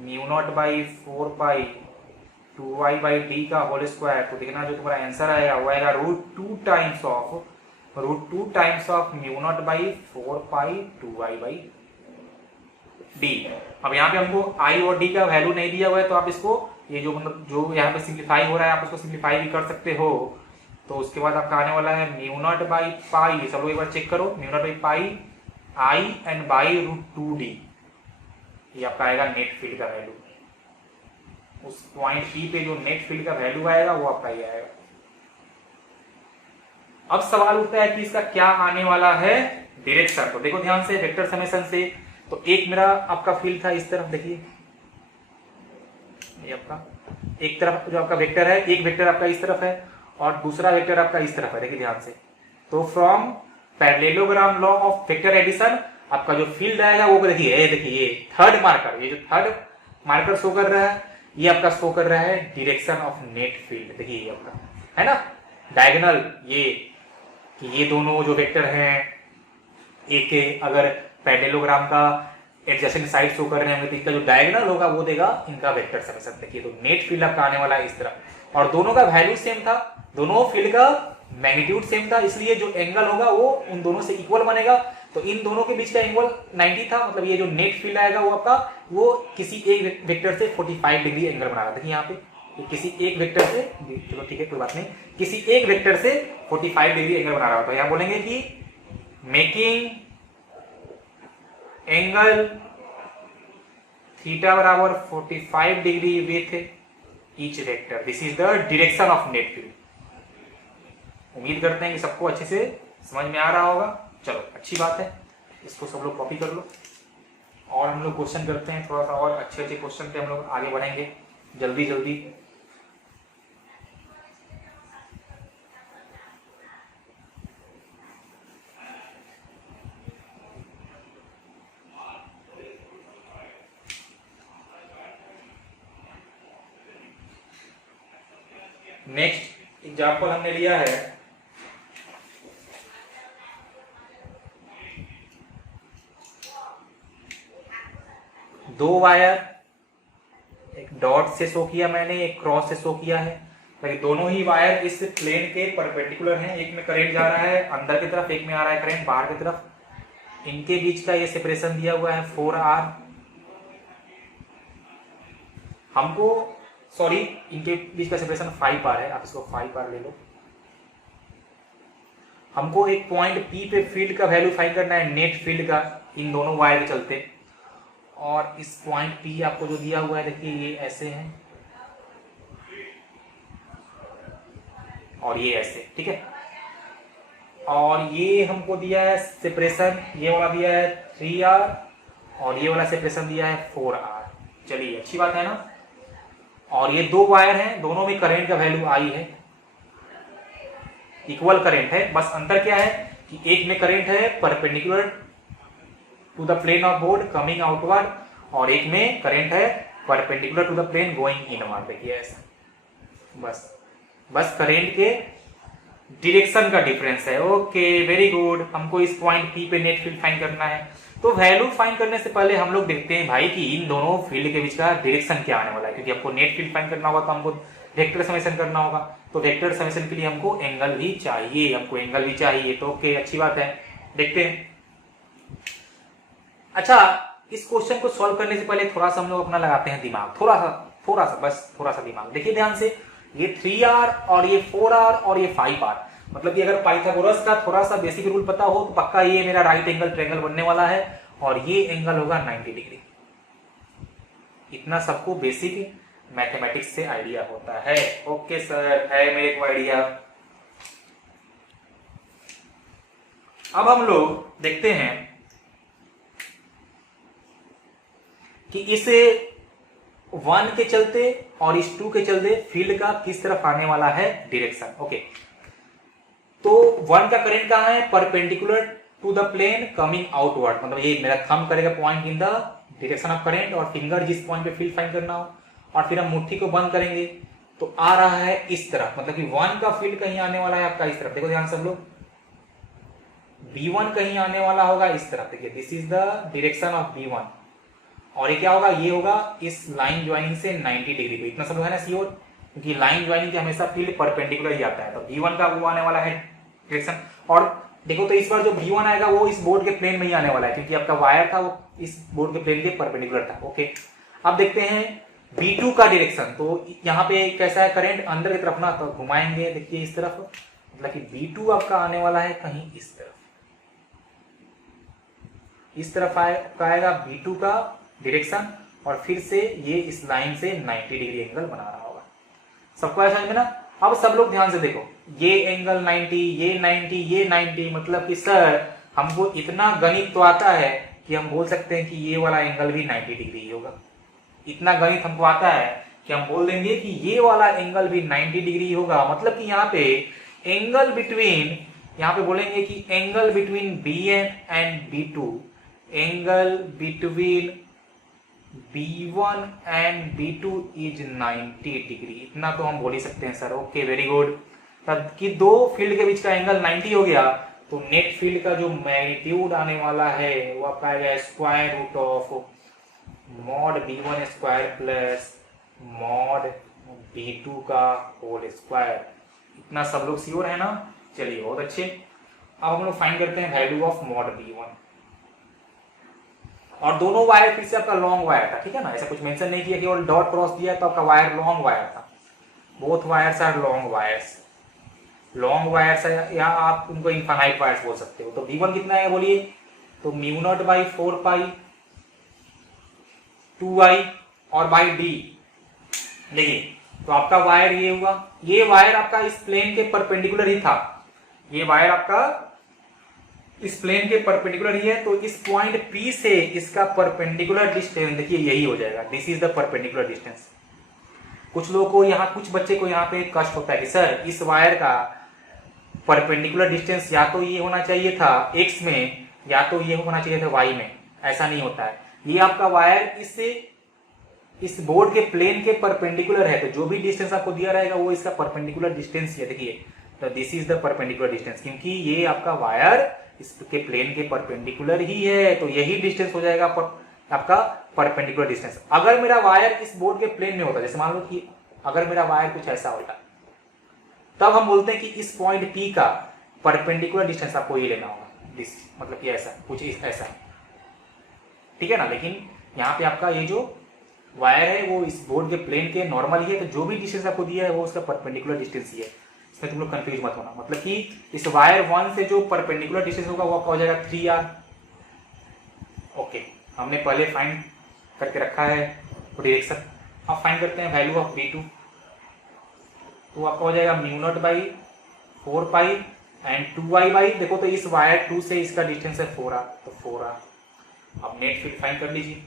mu naught by 4 pi 2i by D का होल स्क्वायर, तो देखना जो तुम्हारा आंसर आएगा वो आएगा √2 times of mu naught by 4 pi 2i by D. अब यहाँ पे हमको i और d का वैल्यू नहीं दिया हुआ है, तो आप इसको ये जो मतलब जो यहाँ पे सिंप्लीफाई हो रहा है आप उसको सिंप्लीफाई भी कर सकते हो। तो उसके बाद आपका आने वाला है म्यू नॉट बाई पाई, सब लोग एक बार चेक करो, mu naught by pi i and by √2d, ये आपका आएगा नेट फील्ड का वैल्यू। उस पॉइंट P पे जो नेट फील्ड का वैल्यू आएगा वो आपका ये आएगा। अब सवाल उठता है कि इसका क्या आने वाला है डायरेक्शन। तो देखो ध्यान से वेक्टर समेशन से, तो एक मेरा आपका फील्ड था इस तरफ, देखिए ये आपका एक तरफ जो आपका वेक्टर है, एक वेक्टर आपका इस तरफ है और दूसरा वेक्टर आपका इस तरफ है, देखिए ध्यान से। तो from parallelogram law of vector addition आपका जो फील्ड आएगा वो देखिए ये थर्ड मार्कर, ये जो थर्ड मार्कर शो कर रहा है ये आपका शो कर रहा है डायरेक्शन ऑफ नेट फील्ड। देखिए ये आपका है ना डायगोनल, ये कि ये दोनों जो वेक्टर हैं एक अगर पैरेललोग्राम का एडजेसेंट साइड शो कर रहे हैं तो इनका जो डायगोनल होगा वो देगा इनका वेक्टर समेशन। देखिए तो नेट फील्ड आपका आने वाला है इस तरह, और दोनों का वैल्यू सेम था, दोनों फील्ड का मैग्नीट्यूड सेम था, इसलिए जो एंगल होगा वो उन दोनों से इक्वल बनेगा। तो इन दोनों के बीच का एंगल 90 था, मतलब ये जो नेट फील्ड आएगा वो आपका वो किसी एक वेक्टर से 45 डिग्री एंगल बना रहा। देखिए यहाँ पे किसी एक वेक्टर से, चलो ठीक है कोई बात नहीं, किसी एक वेक्टर से 45 डिग्री एंगल बना रहा। तो यहाँ बोलेंगे कि मेकिंग एंगल थीटा बराबर 45 degree with each vector, this is the direction of net field. उम्मीद करते हैं कि सबको अच्छे से समझ में आ रहा होगा। चलो अच्छी बात है, इसको सब लोग कॉपी कर लो और हम लोग क्वेश्चन करते हैं, थोड़ा सा और अच्छे अच्छे क्वेश्चन पे हम लोग आगे बढ़ेंगे जल्दी जल्दी। नेक्स्ट एग्जाम्पल हमने लिया है दो वायर, एक डॉट से शो किया मैंने, एक क्रॉस से शो किया है। लेकिन दोनों ही वायर इस प्लेन के परपेंडिकुलर हैं। एक में करंट जा रहा है अंदर की तरफ, एक में आ रहा है करंट बाहर की तरफ। इनके बीच का ये सेपरेशन दिया हुआ है 4r। हमको सॉरी इनके बीच का सेपरेशन 5r है, आप इसको 5r ले लो। हमको एक पॉइंट P पे फील्ड का वैल्यू फाइंड करना है, नेट फील्ड का, इन दोनों वायर के चलते। और इस पॉइंट P आपको जो दिया हुआ है देखिए ये ऐसे है और ये ऐसे, ठीक है। और ये हमको दिया है सेपरेशन, ये वाला दिया है 3r और ये वाला सेपरेशन दिया है 4r। चलिए अच्छी बात है ना। और ये दो वायर हैं, दोनों में करंट का वैल्यू आई है, इक्वल करंट है। बस अंतर क्या है कि एक में करंट है perpendicular to the plane of board coming outward, और एक में करंट है perpendicular to the plane going inward. देखिए ऐसा, बस करंट के डायरेक्शन का डिफरेंस है। Okay very good. हमको इस पॉइंट P पे नेट फील्ड फाइंड करना है। तो वैल्यू फाइंड करने से पहले हम लोग देखते हैं भाई कि इन दोनों फील्ड के बीच का डायरेक्शन क्या आने वाला है, क्योंकि हमको नेट फील्ड फाइंड करना होगा तो हमको वेक्टर समेशन करना होगा। तो वेक्टर समेशन के लिए हमको एंगल भी चाहिए, तो ओके अच्छी बात है, देखते हैं। अच्छा, इस क्वेश्चन को सॉल्व करने से पहले थोड़ा सा हम लोग अपना लगाते हैं दिमाग, थोड़ा सा दिमाग। देखिए ध्यान से, ये 3r और ये 4r और ये 5r, मतलब कि अगर पाइथागोरस का थोड़ा सा बेसिक रूल पता हो तो पक्का ये मेरा राइट एंगल ट्रायंगल बनने वाला है और ये एंगल होगा 90 डिग्री। इतना सबको बेसिक मैथमेटिक्स से आइडिया होता है। ओके सर, है मेरे को आइडिया। अब हम लोग देखते हैं कि इस 1 के चलते और इस 2 के चलते फील्ड का किस तरफ आने वाला है डायरेक्शन। ओके, तो 1 का करंट कहां है, perpendicular to the plane coming outward, मतलब ये मेरा थंब करेगा point in the direction of current और फिंगर जिस पॉइंट पे फील्ड फाइंड करना हो, और फिर हम मुट्ठी को बंद करेंगे तो आ रहा है इस तरफ, मतलब कि 1 का फील्ड कहीं आने वाला है आपका इस तरफ। देखो ध्यान से, हम लोग B1 कहीं आने वाला होगा इस तरफ। देखिए this is the direction of B1, और ये क्या होगा, ये होगा इस लाइन ज्वाइनिंग से 90 डिग्री पे। इतना सब है ना श्योर, क्योंकि लाइन ज्वाइनिंग के हमेशा फील्ड परपेंडिकुलर ही आता है। तो B1 का वो आने वाला है डायरेक्शन। और देखो तो इस बार जो B1 आएगा वो इस बोर्ड के प्लेन में ही आने वाला है, क्योंकि आपका वायर था वो इस बोर्ड के प्लेन के परपेंडिकुलर था। ओके, अब देखते हैं B2 का डायरेक्शन। तो यहाँ पे कैसा है, करंट अंदर की तरफ ना, तो घुमाएंगे देखिए इस तरफ, मतलब कि B2 आपका आने वाला है कहीं इस तरफ, इस तरफ आएगा B2 का डायरेक्शन, और फिर से ये इस लाइन से 90 डिग्री एंगल बना रहा होगा। सबको ऐसा समझ में ना। अब सब लोग ध्यान से देखो, ये एंगल 90, ये 90, ये 90, मतलब कि सर हमको इतना गणित तो आता है कि हम बोल सकते हैं कि ये वाला एंगल भी 90 डिग्री ही होगा। इतना गणित हमको आता है कि हम बोल देंगे कि ये वाला एंगल भी 90 डिग्री होगा। मतलब कि यहाँ पे एंगल बिटवीन, यहाँ पे बोलेंगे कि angle between B1 and B2, angle between B1 and B2 is 90 degree. इतना तो हम बोल ही सकते हैं सर। Okay very good. तब कि दो फील्ड के बीच का एंगल 90 हो गया, तो नेट फील्ड का जो मैग्नीट्यूड आने वाला है वो आपका आएगा square root of mod B1 square plus mod B2 का होल स्क्वायर। इतना सब लोग श्योर है ना। चलिए बहुत अच्छे। अब हम लोग फाइंड करते हैं वैल्यू ऑफ मॉड B1। और दोनों वायर फिर से आपका लॉन्ग वायर था, ठीक है ना, ऐसा कुछ मेंशन नहीं किया, केवल डॉट क्रॉस दिया तो आपका वायर लॉन्ग वायर था। Both wires are long wires है, या आप उनको इनफाइनाइट वायर्स बोल सकते हो। तो B1 कितना है बोलिए, तो μ0/4π 2i और बाई d। देखिए तो आपका वायर ये हुआ, ये वायर आपका इस प्लेन के परपेंडिकुलर ही था, ये वायर आपका इस प्लेन के परपेंडिकुलर ही है। तो इस पॉइंट P से इसका परपेंडिकुलर डिस्टेंस देखिए यही हो जाएगा, this is the perpendicular distance. कुछ लोगों को यहाँ, कुछ बच्चे को यहाँ पे कष्ट होता है कि सर इस वायर का परपेंडिकुलर डिस्टेंस या तो ये होना चाहिए था x में, या तो ये होना चाहिए था y में। ऐसा नहीं होता है। ये आपका वायर इस इस बोर्ड के प्लेन के परपेंडिकुलर है, तो जो भी डिस्टेंस आपको दिया रहेगा वो इसका परपेंडिकुलर डिस्टेंस है। देखिए तो this is the perpendicular distance, क्योंकि ये आपका वायर इसके प्लेन के परपेंडिकुलर ही है, तो यही डिस्टेंस हो जाएगा आपका परपेंडिकुलर डिस्टेंस। अगर मेरा वायर इस बोर्ड के प्लेन में होता, जैसे मान लो कि अगर मेरा वायर कुछ ऐसा होता, तब हम बोलते हैं कि इस पॉइंट P का परपेंडिकुलर डिस्टेंस आपको ये लेना होगा, मतलब कि ऐसा कुछ ऐसा, ठीक है ना। लेकिन यहाँ पे आपका ये जो वायर है वो इस बोर्ड के प्लेन के नॉर्मल ही है, तो जो भी डिस्टेंस आपको दिया है वो उसका परपेंडिकुलर डिस्टेंस ही है। इसमें तुम लोग कंफ्यूज मत होना, मतलब कि इस वायर 1 से जो परपेंडिकुलर डिस्टेंस होगा वो आपका हो जाएगा 3r। ओके, हमने पहले फाइंड करके रखा है डायरेक्शन, अब फाइंड करते हैं वैल्यू ऑफ V2। तो आपका हो जाएगा μ0/4π एंड 2y, देखो तो इस वायर 2 से इसका डिस्टेंस है 4r, तो 4r। अब नेट फील्ड फाइंड कर लीजिए,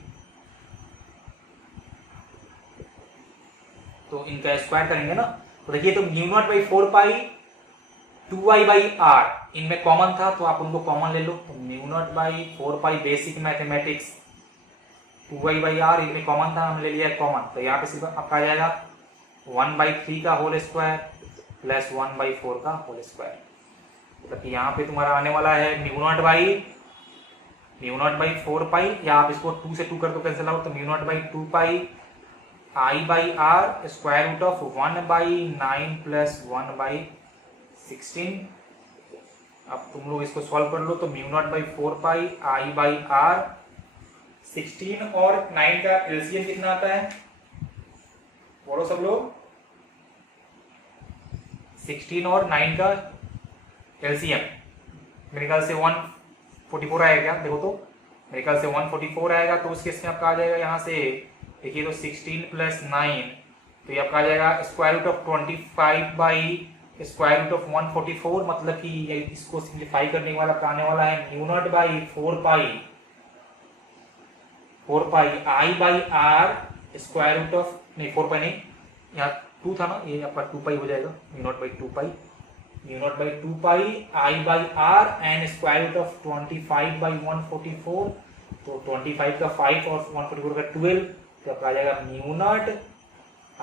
तो इनका स्क्वायर करेंगे ना, तो देखिए तो μ0/4π 2y/r इनमें कॉमन था, तो आप उनको कॉमन ले लो, तो μ0/4π बेसिक मैथमेटिक्स 2y/r इनमें कॉमन था, हम ले लिया कॉमन, तो यहाँ पे सिर्फ आपका आ जाएगा 1/3 का होल स्क्वायर प्लस 1/4 का होल स्क्वायर। मतलब यहाँ पे तुम्हारा आने वाला है μ0/4π, या आप इसको 2 से 2 कर दो कैंसिल आउट, तो μ0/2π I/r square root of 1/9 plus 1/16। अब तुम लोग इसको सॉल्व कर लो, तो μ0/4π I/r 16 और 9 का एलसीएम कितना आता है, बोलो सब लोग, 16 और 9 का एलसीएम मेरे ख्याल से 144 आएगा क्या, देखो तो मेरे ख्याल से 144 आएगा, तो उस केस में आपका आ जाएगा यहाँ से, देखिए तो 16 प्लस 9, तो ये आपका आ जाएगा square root of 25 square root of 144, मतलब कि इसको सिंप्लीफाई करने वाला आने वाला है μ0/4π I/r स्क्वायर रूट ऑफ, नहीं 4π नहीं, यहाँ 2 था ना, ये आपका 2π हो जाएगा, μ0/2π I/r and square root of 25/144, तो 25 का 5 और 144 का 12, तो आपका आ जाएगा μ0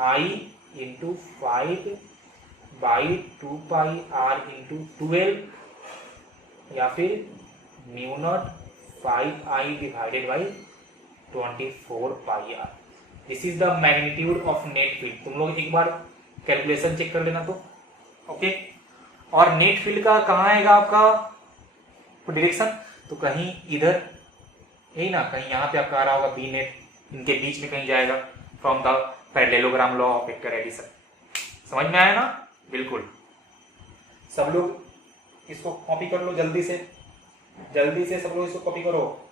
I इंटू 5/2πr इंटू 12, या फिर μ0 5I divided by 24πr। This is the magnitude of net field. तुम लोग एक बार कैलकुलेशन चेक कर लेना तो ओके। और नेट फील्ड का कहाँ आएगा आपका डायरेक्शन, तो कहीं इधर यही ना, कहीं यहाँ पे आपका आ रहा होगा बी नेट, इनके बीच में कहीं जाएगा from the parallelogram law of vector addition. समझ में आया ना, बिल्कुल। सब लोग इसको कॉपी कर लो जल्दी से सब लोग इसको कॉपी करो।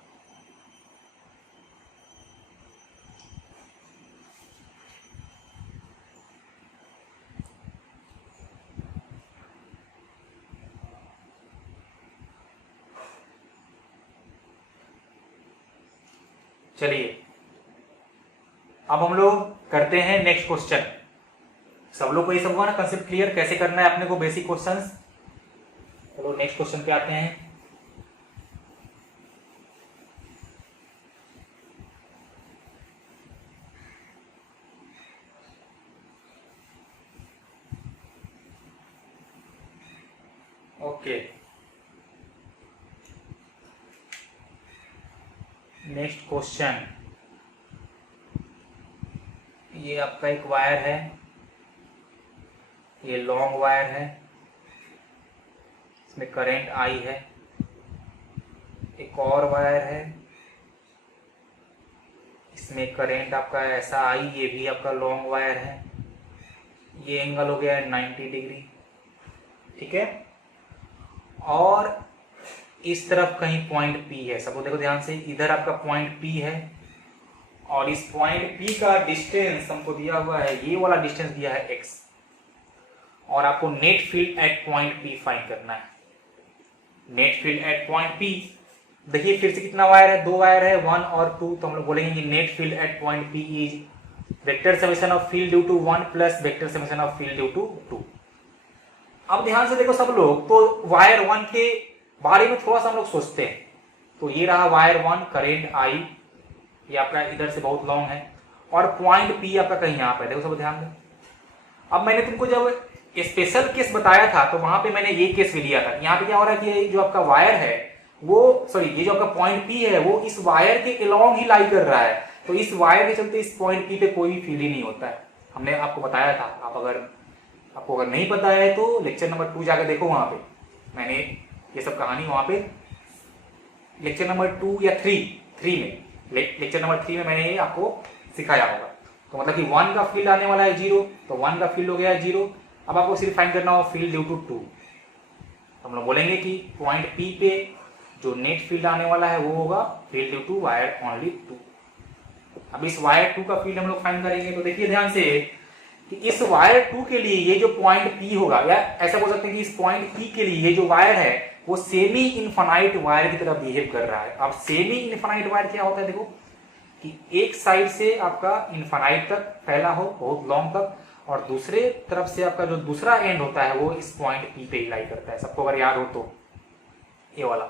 चलिए अब हम लोग करते हैं नेक्स्ट क्वेश्चन। सब लोग को ये सब हुआ ना कंसेप्ट क्लियर, कैसे करना है अपने को बेसिक क्वेश्चंस। चलो नेक्स्ट क्वेश्चन पे आते हैं। ओके, नेक्स्ट क्वेश्चन, ये आपका एक वायर है, ये लॉन्ग वायर है, इसमें करंट आई है। एक और वायर है, इसमें करंट आपका ऐसा आई, ये भी आपका लॉन्ग वायर है। ये एंगल हो गया 90 डिग्री, ठीक है। और इस तरफ कहीं पॉइंट P है, सबको देखो ध्यान से, इधर आपका पॉइंट P है और इस पॉइंट P का डिस्टेंस हमको दिया हुआ है, ये वाला डिस्टेंस दिया है x, और आपको net field at point P find करना है। Net field at point P, देखिए फिर से कितना वायर है, 2 वायर है, 1 और 2, तो हम लोग बोलेंगे कि net field at point P is vector summation of field due to 1 plus vector summation of field due to 2। अब ध्यान से देखो सब लोग, तो वायर 1 के बारे में थोड़ा सा हम लोग सोचते हैं। तो ये रहा वायर 1, करेंट आई, ये आपका इधर से बहुत लॉन्ग है, और पॉइंट पी आपका कहीं यहाँ पे, देखो सब ध्यान दो। अब मैंने तुमको जब स्पेशल केस बताया था तो वहां पे मैंने ये केस भी लिया था। यहाँ पे क्या हो रहा है कि ये जो आपका वायर है वो सॉरी ये जो आपका पॉइंट पी है वो इस वायर के अलोंग ही लाई कर रहा है, तो इस वायर के चलते इस पॉइंट पी पे कोई फील ही नहीं होता है। हमने आपको बताया था, आपको अगर नहीं पता है तो लेक्चर नंबर 2 जाकर देखो, वहां पे मैंने ये सब कहानी वहां पे लेक्चर नंबर 2 या 3 में, लेक्चर नंबर 3 में मैंने ये आपको सिखाया होगा। तो मतलब कि 1 का फील्ड आने वाला है 0, तो 1 का फील्ड हो गया है 0। अब आपको सिर्फ फाइंड करना हो फील्ड ड्यू टू 2। हम लोग बोलेंगे कि पॉइंट पी पे जो नेट फील्ड आने वाला है वो होगा field due to wire only 2। अब इस वायर 2 का फील्ड हम लोग फाइंड करेंगे, तो देखिए ध्यान से कि इस वायर 2 के लिए ये जो पॉइंट पी होगा, या ऐसा बोल सकते हैं कि इस पॉइंट पी के लिए ये जो वायर है वो सेमी इनफाइनाइट वायर की तरह बिहेव कर रहा है। अब सेमी इनफाइनाइट वायर क्या होता है, देखो कि एक साइड से आपका इनफाइनाइट तक फैला हो, बहुत लॉन्ग तक, और दूसरे तरफ से आपका जो दूसरा एंड होता है वो इस पॉइंट पी पे लाई करता है। सबको अगर याद हो तो ये वाला,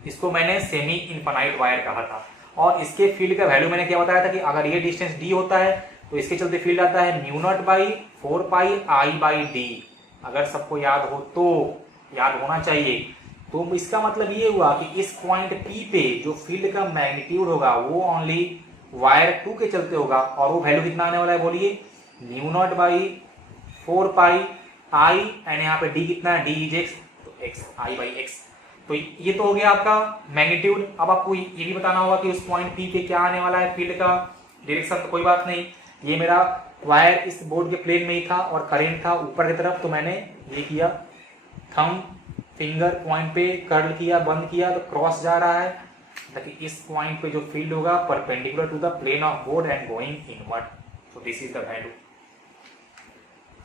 इसको मैंने सेमी इनफाइनाइट वायर कहा था। और इसके फील्ड का वैल्यू मैंने क्या बताया था कि अगर ये डिस्टेंस डी होता है तो इसके चलते फील्ड आता है mu naught by 4 pi I by D. अगर सबको याद हो तो, याद होना चाहिए, तो इसका मतलब ये हुआ कि इस पॉइंट पी पे जो फील्ड का मैग्नीट्यूड होगा वो ओनली वायर 2 के चलते होगा, और वो वैल्यू कितना आने वाला है बोलिए, mu naught by 4 pi I, and यहाँ पे डी कितना है, डी इज एक्स, तो एक्स आई बाई एक्स। तो ये तो हो गया आपका मैग्नीट्यूड। अब आपको ये भी बताना होगा कि उस पॉइंट पी पे क्या आने वाला है फील्ड का डायरेक्शन। तो कोई बात नहीं, ये मेरा वायर इस बोर्ड के प्लेन में ही था और करंट था ऊपर की तरफ, तो मैंने ये किया, थंब फिंगर पॉइंट पे कर्ल किया, बंद किया, तो क्रॉस जा रहा है, ताकि इस पॉइंट पे जो फील्ड होगा perpendicular to the plane of board and going inward. So this is the value.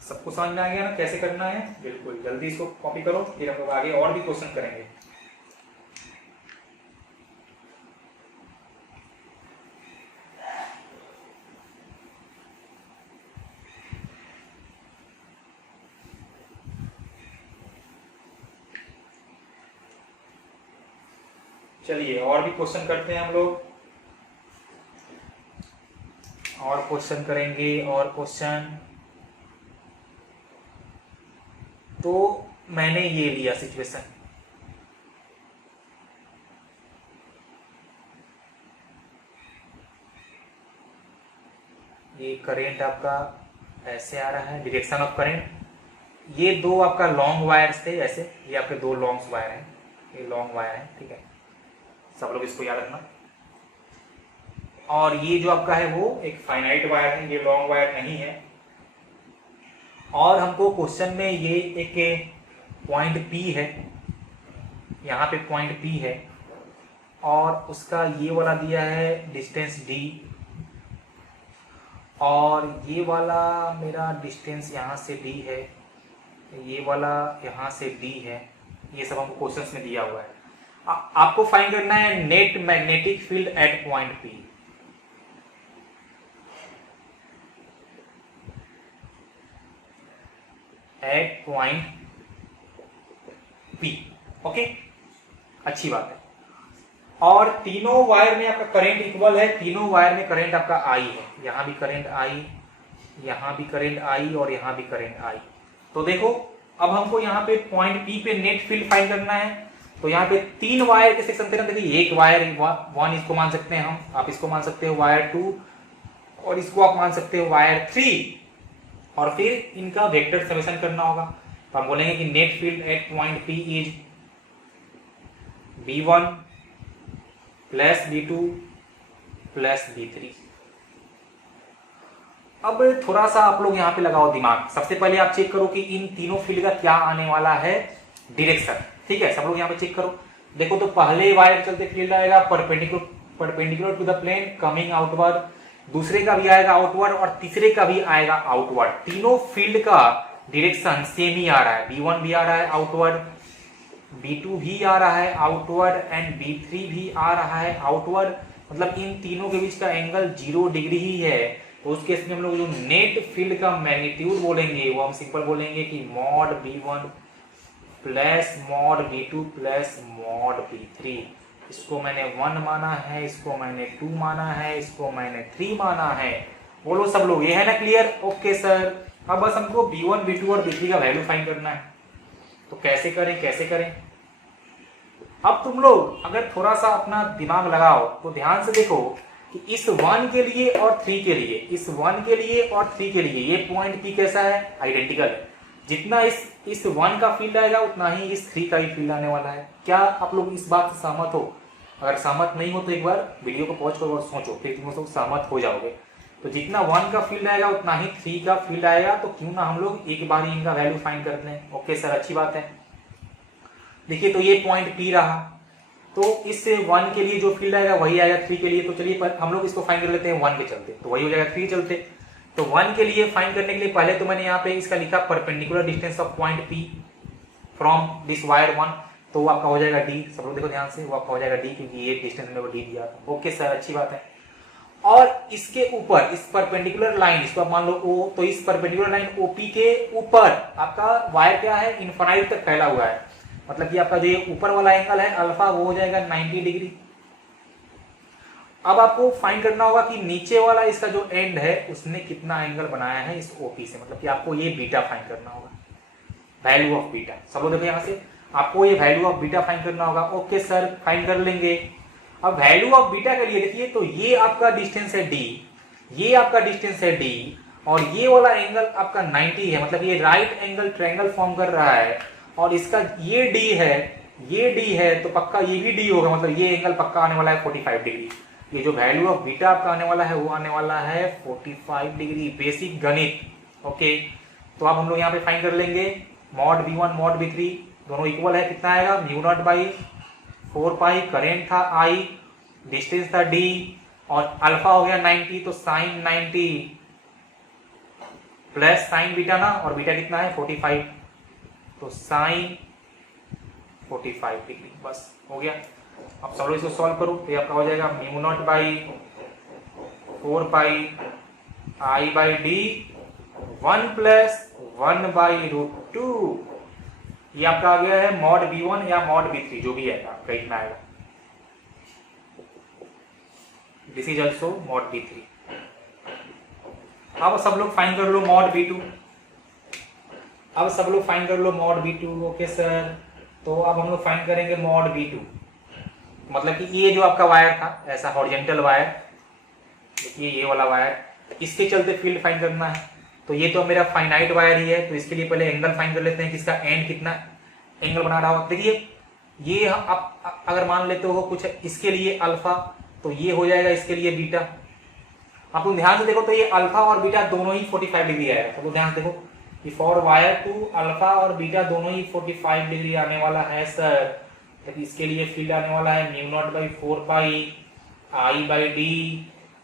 सबको समझ में आ गया ना कैसे करना है? बिल्कुल, जल्दी इसको कॉपी करो, फिर हम लोग आगे और भी क्वेश्चन करेंगे। चलिए और भी क्वेश्चन करते हैं हम लोग, और क्वेश्चन करेंगे, और क्वेश्चन। तो मैंने ये लिया सिचुएशन, ये करंट आपका ऐसे आ रहा है, डायरेक्शन ऑफ करंट। ये दो आपका लॉन्ग वायर्स थे ऐसे, ये आपके दो लॉन्ग वायर हैं, ये लॉन्ग वायर है, ठीक है, सब लोग इसको याद रखना। और ये जो आपका है वो एक फाइनाइट वायर है, ये लॉन्ग वायर नहीं है। और हमको क्वेश्चन में ये एक पॉइंट पी है, यहाँ पे पॉइंट पी है, और उसका ये वाला दिया है डिस्टेंस डी, और ये वाला मेरा डिस्टेंस यहाँ से डी है, ये वाला यहाँ से डी है। ये सब हमको क्वेश्चंस में दिया हुआ है। आपको फाइंड करना है net magnetic field at point P. At point P, okay, अच्छी बात है। और तीनों वायर में आपका करंट इक्वल है, तीनों वायर में करंट आपका आई है, यहां भी करंट आई, यहां भी करंट आई, और यहां भी करंट आई। तो देखो अब हमको यहाँ पे पॉइंट पी पे नेट फील्ड फाइंड करना है। तो यहाँ पे 3 वायर के सेक्शन थे ना, देखिए एक वायर 1 इसको मान सकते हैं हम, आप इसको मान सकते हो वायर 2, और इसको आप मान सकते हो वायर 3, और फिर इनका वेक्टर समेशन करना होगा। तो हम बोलेंगे कि net field at point P is B1 plus B2 plus B3। अब थोड़ा सा आप लोग यहाँ पे लगाओ दिमाग। सबसे पहले आप चेक करो कि इन तीनों फील्ड का क्या आने वाला है डायरेक्शन, ठीक है, सब लोग यहाँ पे चेक करो। देखो तो पहले वायर के चलते फील्ड आएगा perpendicular to the plane coming outward, दूसरे का भी आएगा आउटवर्ड, और तीसरे का भी आएगा आउटवर्ड। तीनों फील्ड का डायरेक्शन सेम ही आ रहा है, B1 भी आ रहा है आउटवर्ड, B2 भी आ रहा है आउटवर्ड, एंड B3 भी आ रहा है आउटवर्ड। मतलब इन तीनों के बीच का एंगल 0 डिग्री ही है। तो उस केस में हम लोग जो नेट फील्ड का मैग्नीट्यूड बोलेंगे वो हम सिंपल बोलेंगे कि mod B1 plus mod B2 plus mod B3। इसको मैंने 1 माना है, इसको मैंने 2 माना है, इसको मैंने 3 माना है, बोलो सब लोग, ये है ना क्लियर? Okay sir. अब बस हमको B1 B2 और B3 का वैल्यू फाइंड करना है, तो कैसे करें कैसे करें? अब तुम लोग अगर थोड़ा सा अपना दिमाग लगाओ तो ध्यान से देखो कि इस 1 के लिए और 3 के लिए, इस 1 के लिए और 3 के लिए ये पॉइंट P कैसा है? आइडेंटिकल है। जितना इस 1 का फील्ड आएगा उतना ही इस 3 का भी फील्ड आने वाला है। क्या आप लोग इस बात से सहमत हो? अगर सहमत नहीं हो तो एक बार वीडियो को पॉज करो और सोचो, फिर तुम लोग सहमत हो जाओगे। तो जितना 1 का फील्ड आएगा उतना ही 3 का फील्ड आएगा, तो क्यों ना हम लोग एक बार ही इनका वैल्यू फाइंड करते हैं। ओके सर, अच्छी बात है। देखिए तो ये पॉइंट P रहा, तो इस 1 के लिए जो फील्ड आएगा वही आएगा 3 के लिए। तो चलिए पर हम लोग इसको फाइंड कर लेते हैं 1 के चलते, तो वही हो जाएगा 3 चलते। तो 1 के लिए फाइंड करने के लिए पहले तो मैंने यहाँ पे इसका लिखा perpendicular distance of point P from this wire 1, तो वो आपका हो जाएगा D। सब लोग देखो ध्यान से, वो आपका हो जाएगा D, क्योंकि ये डिस्टेंस मेरे को D दिया था। ओके सर, अच्छी बात है। और इसके ऊपर इस परपेंडिकुलर लाइन, इसको आप मान लो O, तो इस परपेंडिकुलर लाइन OP के ऊपर आपका वायर क्या है? इनफाइनाइट तक फैला हुआ है। मतलब कि आपका जो ये ऊपर वाला एंगल है अल्फा, वो हो जाएगा 90 डिग्री। अब आपको फाइंड करना होगा कि नीचे वाला इसका जो एंड है उसने कितना एंगल बनाया है इस OP से, मतलब कि आपको ये बीटा फाइंड करना होगा, वैल्यू ऑफ बीटा। सब लोग देखो यहाँ से, आपको ये वैल्यू ऑफ बीटा फाइंड करना होगा। ओके सर, फाइंड कर लेंगे। अब वैल्यू ऑफ बीटा के लिए देखिए, तो ये आपका डिस्टेंस है D, ये आपका डिस्टेंस है D, और ये वाला एंगल आपका 90 है, मतलब ये राइट एंगल ट्रायंगल फॉर्म कर रहा है, और इसका ये D है, ये D है, तो पक्का ये भी D होगा, मतलब ये एंगल पक्का आने वाला है 45 डिग्री। ये जो वैल्यू ऑफ बीटा आपका आने वाला है वो आने वाला है 45 डिग्री। बेसिक गणित। ओके, तो अब हम लोग यहाँ पे फाइंड कर लेंगे मॉड V1 मॉड V3 दोनों इक्वल है, कितना आएगा? Mu naught by 4 pi, current था I, डिस्टेंस था D, और अल्फा हो गया 90, तो साइन 90 प्लस साइन बीटा ना, और बीटा कितना है? 45, तो साइन 45 डिग्री। बस हो गया। अब सब लोग इसको सॉल्व करो, तो ये आपका हो जाएगा mu naught by 4 pi I by D 1 plus 1 by √2। ये आपका आ गया है मॉड V1 या मॉड V3, जो भी है आपका इतना आएगा। This is also mod V3। अब सब लोग फाइंड कर लो मॉड V2। अब सब लोग फाइंड कर लो मॉड V2। ओके सर, तो अब हम लोग फाइंड करेंगे मॉड V2। मतलब कि ये जो आपका वायर था ऐसा हॉरिजॉन्टल वायर, देखिए ये वाला वायर, इसके चलते फील्ड फाइंड करना है। तो ये तो मेरा फाइनाइट वायर ही है, तो इसके लिए पहले एंगल फाइंड कर लेते हैं कि इसका एंड कितना एंगल बना रहा हो। देखिए ये आप अगर मान लेते हो कुछ इसके लिए अल्फा, तो ये हो जाएगा इसके लिए बीटा। आप लोग ध्यान से देखो, तो ये अल्फा और बीटा दोनों ही 45 डिग्री आएगा। तो ध्यान से देखो कि फॉर वायर टू अल्फा और बीटा दोनों ही 45 डिग्री आने वाला है सर। तो इसके लिए फील्ड आने वाला है mu naught by 4 pi I by D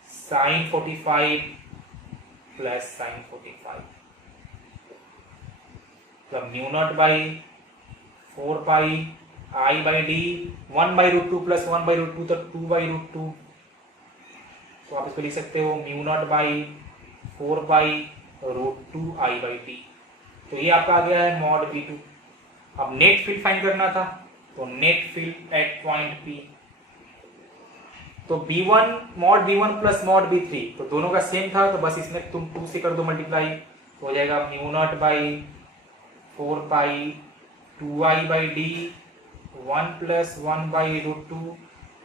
sine 45 plus sine 45, तो mu naught by 4 pi I by D 1 by √2 plus 1 by √2, तो 2 बाई √2। तो आप इसको लिख सकते हो mu naught by 4 by √2 I by D। तो ये आपका आ गया है मॉड V2। अब नेट फील्ड फाइंड करना था, तो net field at point P, तो B1 mod B1 plus mod B3, तो दोनों का सेम था, तो बस इसमें तुम 2 से कर दो मल्टीप्लाई, तो हो जाएगा mu naught by 4 pi 2I by D 1 plus 1 by √2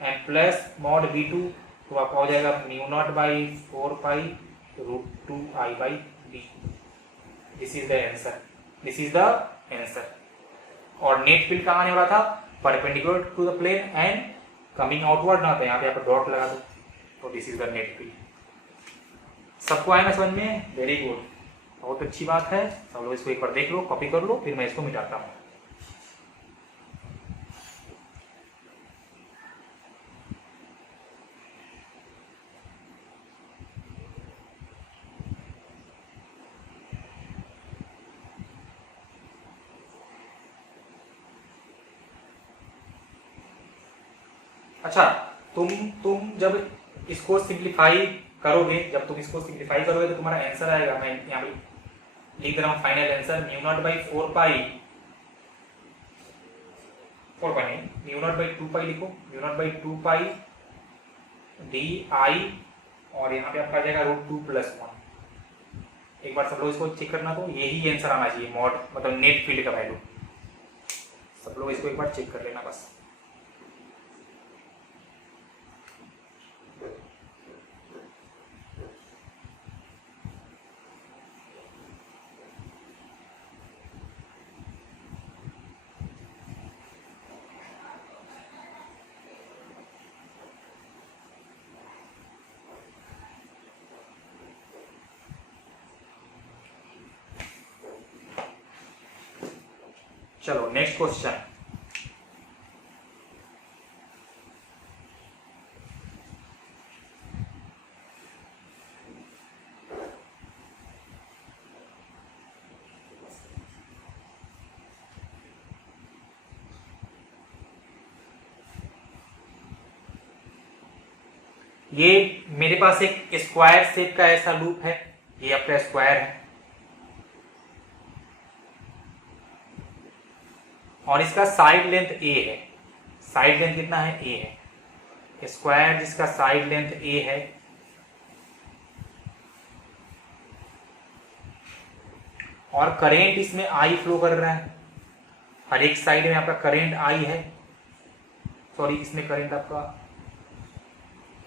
and plus mod V2, तो आपका हो जाएगा mu naught by 4 pi √2I by D। This is the answer, this is the answer. और नेट फील्ड कहाँ आने वाला था? Perpendicular to the plane and coming outward ना, तो यहाँ पे आप डॉट लगा दो, तो this is the net field. सबको आएगा समझ में? वेरी गुड, बहुत अच्छी बात है। सब लोग इसको एक बार देख लो, कॉपी कर लो, फिर मैं इसको मिटाता हूँ। अच्छा, तुम जब इसको सिंप्लीफाई करोगे, जब तुम इसको सिंप्लीफाई करोगे तो तुम्हारा आंसर आएगा। मैं यहाँ पे लिख रहा हूँ final answer, mu naught by 4 पाई नहीं, म्यू नॉट बाई 2 पाई लिखो, mu naught by 2 pi D I और यहाँ पे आपका आ जाएगा √2+1। एक बार सब लोग इसको चेक करना, तो यही आंसर आना चाहिए मॉड मतलब नेट फील्ड का वैल्यू। सब लोग इसको एक बार चेक कर लेना बस। चलो नेक्स्ट क्वेश्चन। ये मेरे पास एक स्क्वायर शेप का ऐसा लूप है, ये आपका स्क्वायर है और इसका साइड लेंथ a है। साइड लेंथ कितना है? a है। स्क्वायर जिसका साइड लेंथ a है और करेंट इसमें I फ्लो कर रहा है, हर एक साइड में आपका करेंट I है। सॉरी, इसमें करेंट आपका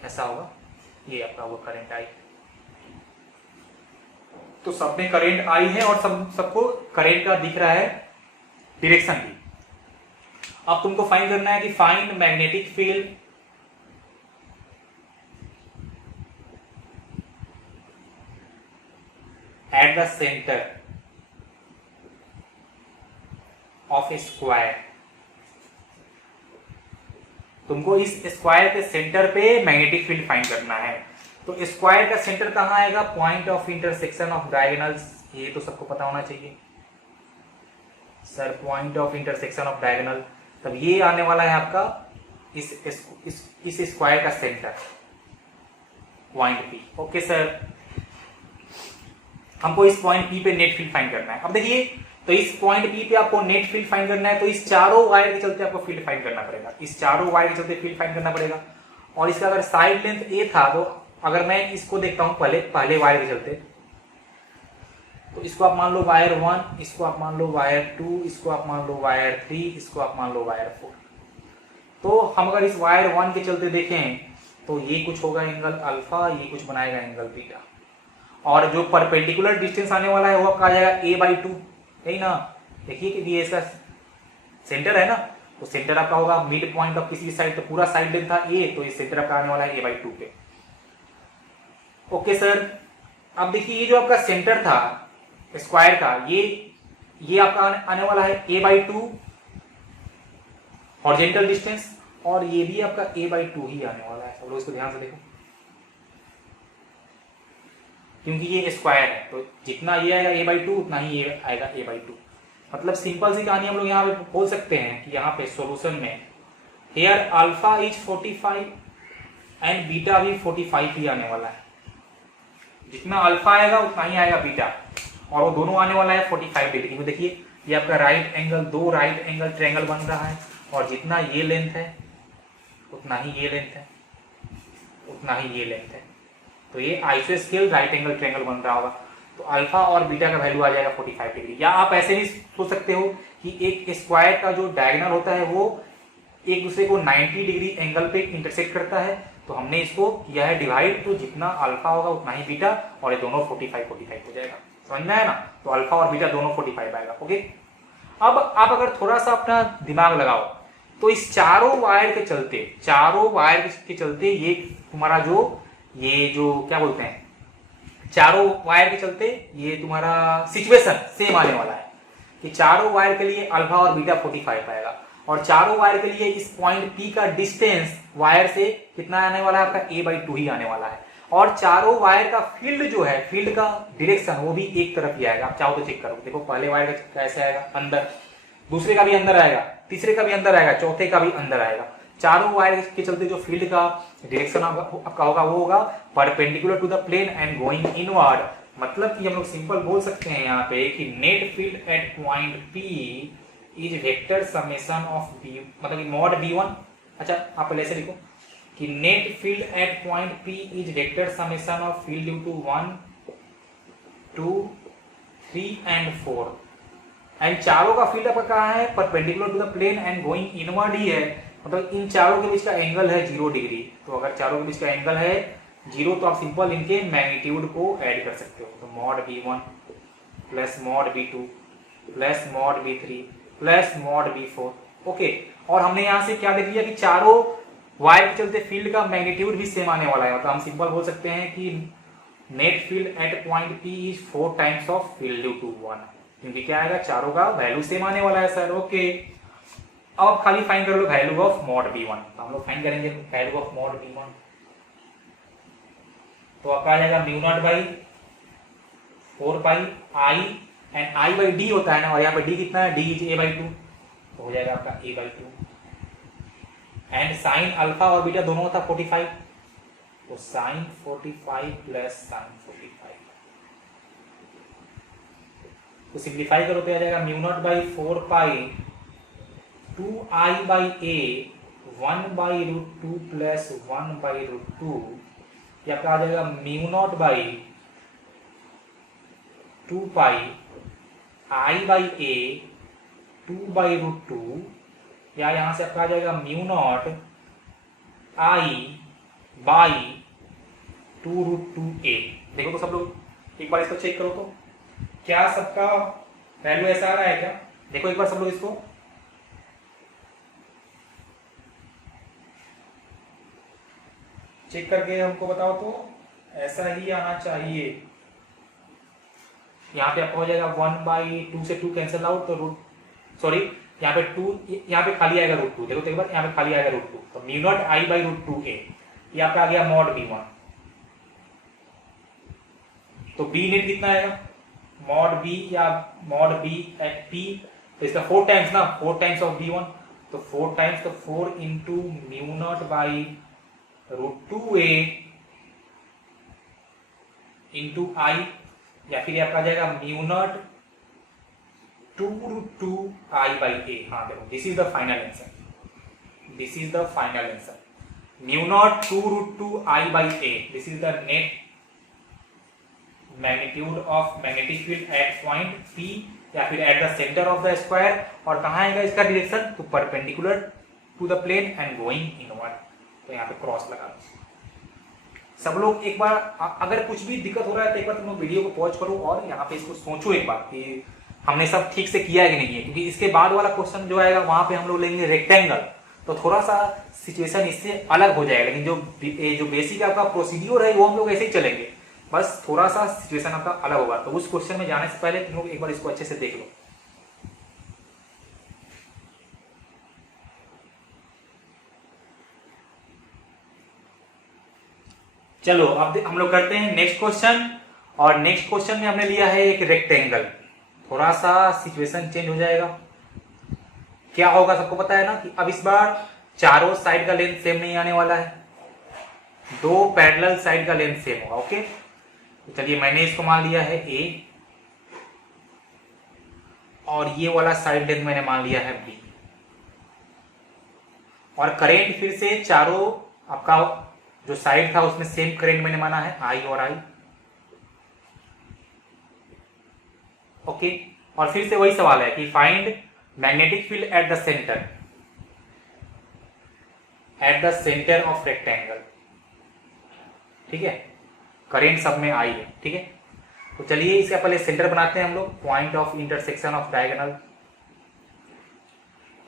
ऐसा होगा, ये आपका वो करेंट I, तो सब में करेंट I है और सबको करेंट का दिख रहा है डायरेक्शन भी। अब तुमको फाइंड करना है कि find magnetic field at the centre of A square. तुमको इस स्क्वायर के सेंटर पे मैग्नेटिक फील्ड फाइंड करना है। तो स्क्वायर का सेंटर कहां आएगा? Point of intersection of diagonals. ये तो सबको पता होना चाहिए sir, point of intersection of diagonal. तब ये आने वाला है आपका इस स्क्वायर का centre, point P. Okay sir, हमको इस पॉइंट पी पे नेट फील्ड फाइंड करना है। अब देखिए, तो इस पॉइंट पी पे आपको नेट फील्ड फाइंड करना है, तो इस चारों वायर के चलते आपको फील्ड फाइंड करना पड़ेगा। इस चारों वायर के चलते फील्ड फाइंड करना पड़ेगा। और इसका अगर साइड लेंथ ए था, तो अगर मैं इसको देखता हूं पहले वायर के चलते, तो इसको आप मान लो वायर 1, इसको आप मान लो वायर 2, इसको आप मान लो वायर 3, इसको आप मान लो वायर 4। तो हम अगर इस वायर 1 के चलते देखें तो ये कुछ होगा एंगल अल्फा, ये कुछ बनाएगा एंगल बीटा। और जो परपेंडिकुलर डिस्टेंस आने वाला है वो आपका आ जाएगा a/2, यही ना। देखिए कि ये इसका सेंटर है ना, तो सेंटर आपका होगा मिड पॉइंट ऑफ किसी भी साइड, तो पूरा साइड लेंथ था a, तो इस सेंटर आपका आने वाला है a/2 पे। ओके सर, अब देखिए ये जो आपका सेंटर था स्क्वायर का, ये आपका आने वाला है a/2 हॉरिजॉन्टल डिस्टेंस, और ये भी आपका a/2 ही आने वाला है। सब लोग इसको ध्यान से देखो, क्योंकि ये स्क्वायर है, तो जितना ये आएगा a/2 उतना ही ये आएगा a/2। मतलब सिंपल सी कहानी हम लोग यहाँ पे बोल सकते हैं कि यहाँ पे सॉल्यूशन में here alpha is 45 and beta भी 45 ही आने वाला है। जितना अल्फा आएगा उतना ही आएगा बीटा, और वो दोनों आने वाला है 45 डिग्री। तो देखिए ये आपका राइट एंगल, दो राइट एंगल ट्रायंगल बन रहा है, और जितना ये लेंथ है उतना ही ये लेंथ है, उतना ही ये लेंथ है। तो ये आइसोस्केल राइट एंगल ट्रायंगल बन रहा होगा। तो अल्फा और बीटा का वैल्यू आ जाएगा 45 डिग्री। या आप ऐसे भी सोच सकते हो कि एक स्क्वायर का जो डायगोनल होता है वो एक दूसरे को 90 डिग्री एंगल पे इंटरसेक्ट करता है, तो हमने इसको किया है डिवाइड, तो जितना अल्फा होगा उतना ही बीटा, और ये दोनों 45 हो जाएगा। समझ में आया ना? तो अल्फा और बीटा दोनों 45 आएगा। ओके, अब आप अगर थोड़ा सा अपना दिमाग लगाओ तो इस चारों वायर के चलते ये तुम्हारा ये जो क्या बोलते हैं, चारों वायर के चलते ये तुम्हारा सिचुएशन सेम आने वाला है कि चारों वायर के लिए अल्फा और बीटा 45 आएगा, और चारों वायर के लिए इस पॉइंट P का डिस्टेंस वायर से कितना आने वाला है? आपका a/2 ही आने वाला है। और चारों वायर का फील्ड जो है, फील्ड का डायरेक्शन वो भी एक तरफ ही आएगा। आप चाहो तो चेक करो, देखो पहले वायर का कैसे आएगा, अंदर, दूसरे का भी अंदर आएगा, तीसरे का भी अंदर आएगा, चौथे का भी अंदर आएगा। चारों वायर के चलते जो फील्ड का डायरेक्शन आपका होगा वो होगा perpendicular to the plane and going inward. मतलब कि हम लोग सिंपल बोल सकते हैं यहाँ पे कि net field at point P is vector summation of B, मतलब मॉड B1। अच्छा, आप पहले ऐसे लिखो कि net field at point P is vector summation of field due to 1 2 3 and 4 and चारों का फील्ड आपका कहाँ है, perpendicular to the plane and going inward ही है, मतलब इन चारों के बीच का एंगल है 0 डिग्री। तो अगर चारों के बीच का एंगल है 0 तो आप सिंपल इनके मैग्नीट्यूड को ऐड कर सकते हो। तो mod V1 plus mod V2 plus mod V3 plus mod V4। Okay, और हमने यहाँ से क्या देख लिया कि चारों वायर के चलते फील्ड का मैग्नीट्यूड भी सेम आने वाला है। मतलब हम सिंपल बोल सकते हैं कि net field at point P is 4 times of field due to 1, क्योंकि क्या आएगा, चारों का वैल्यू सेम आने वाला है सर। ओके, अब आप खाली फाइंड कर low value of mod V1। तो हम लोग फाइंड करेंगे वैल्यू ऑफ मॉड V1। तो आपका आ जाएगा mu naught by 4 pi I, and I by D होता है ना, और यहाँ पे डी कितना है, डी इज A बाई 2, तो हो जाएगा आपका A by 2। And sine alpha और बीटा दोनों होता 45, तो साइन 45 प्लस साइन 45, तो सिंप्लीफाई करो तो आ जाएगा mu naught by 4 pi 2i by A 1 by root 2 plus 1 by root 2, या आपका आ जाएगा mu naught by 2 pi i by A 2 by root 2, या यहां से आपका आ जाएगा mu naught i by 2 root 2a। देखो तो सब लोग एक बार इसको चेक करो तो क्या सबका वैल्यू ऐसा आ रहा है क्या, देखो एक बार सब लोग इसको चेक करके हमको बताओ तो ऐसा ही आना चाहिए। यहाँ पे आपको हो जाएगा 1 बाई 2 से 2 कैंसिल आउट, तो रूट सॉरी यहाँ पे 2, यहाँ पे खाली आएगा रूट 2, देखो तो एक बार यहाँ पे खाली आएगा रूट 2, तो mu naught I by root 2a, ये आपका आ गया मॉड V1। तो B नेट कितना आएगा, मॉड B या मॉड B एट P, तो इसका 4 टाइम्स ना, 4 टाइम्स ऑफ V1, तो 4 टाइम्स, तो 4 into mu naught by root 2a into I, या फिर आपका आ जाएगा mu naught 2 root 2 I by A। हाँ देखो, this is the final answer, this is the final answer, mu naught 2 root 2 I by A, this is the net magnitude of magnetic field at point P, या फिर at the centre of the square, और कहाँ आएगा इसका direction, तो perpendicular to the plane and going inward, तो यहाँ पे क्रॉस लगा दो। सब लोग एक बार अगर कुछ भी दिक्कत हो रहा है तो एक बार तुम लोग वीडियो को पॉज करो और यहाँ पे इसको सोचो एक बार कि हमने सब ठीक से किया है कि नहीं है, क्योंकि इसके बाद वाला क्वेश्चन जो आएगा वहां पे हम लोग लेंगे रेक्टेंगल, तो थोड़ा सा सिचुएशन इससे अलग हो जाएगा। लेकिन जो बेसिक आपका प्रोसीड्यूर है वो हम लोग ऐसे ही चलेंगे, बस थोड़ा सा सिचुएशन आपका अलग होगा। तो उस क्वेश्चन में जाने से पहले तुम लोग एक बार इसको अच्छे से देख लो। चलो अब हम लोग करते हैं नेक्स्ट क्वेश्चन, और नेक्स्ट क्वेश्चन में हमने लिया है एक रेक्टेंगल। थोड़ा सा सिचुएशन चेंज हो जाएगा। क्या होगा सबको पता है ना कि अब इस बार चारों साइड का लेंथ सेम नहीं आने वाला है, दो पैरेलल साइड का लेंथ सेम होगा। ओके, तो चलिए मैंने इसको मान लिया है A, और ये वाला साइड लेंथ मैंने मान लिया है B, और करेंट फिर से चारों आपका जो साइड था उसमें सेम करेंट मैंने माना है I और I। ओके, और फिर से वही सवाल है कि find magnetic field at the centre, eight the centre of rectangle. ठीक है, करेंट सब में I है। ठीक है, तो चलिए इसका पहले सेंटर बनाते हैं हम लोग, point of intersection of diagonal.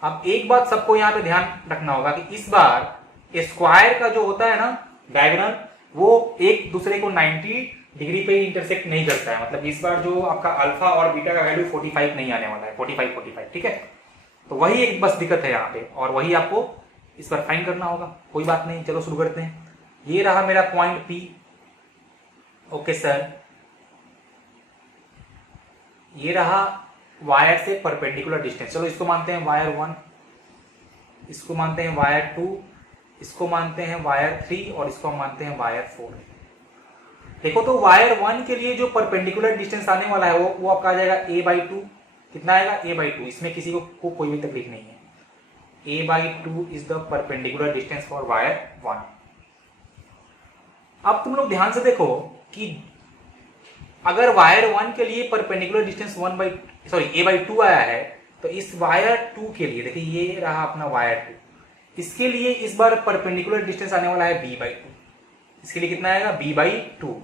अब एक बात सबको यहां पे ध्यान रखना होगा कि इस बार स्क्वायर का जो होता है ना डायगोनल, वो एक दूसरे को 90 डिग्री पे इंटरसेक्ट नहीं करता है। मतलब इस बार जो आपका अल्फा और बीटा का वैल्यू 45 नहीं आने वाला है, 45। ठीक है, तो वही एक बस दिक्कत है यहाँ पे, और वही आपको इस बार फाइंड करना होगा। कोई बात नहीं, चलो शुरू करते हैं। ये रहा मेरा पॉइंट P। ओके सर, ये रहा वायर से परपेंडिकुलर डिस्टेंस। चलो इसको मानते हैं वायर 1, इसको मानते हैं वायर 2, इसको मानते हैं वायर 3, और इसको मानते हैं वायर 4। देखो तो वायर 1 के लिए जो परपेंडिकुलर डिस्टेंस आने वाला है वो आपका आ जाएगा A बाई 2। कितना आएगा, A बाई 2। इसमें किसी को कोई भी तकलीफ नहीं है। A by 2 is the perpendicular distance for wire 1। अब तुम लोग ध्यान से देखो कि अगर वायर 1 के लिए परपेंडिकुलर डिस्टेंस a/2 आया है, तो इस वायर 2 के लिए देखिए ये रहा अपना वायर 2, इसके लिए इस बार परपेंडिकुलर डिस्टेंस आने वाला है b/2। इसके लिए कितना आएगा b/2।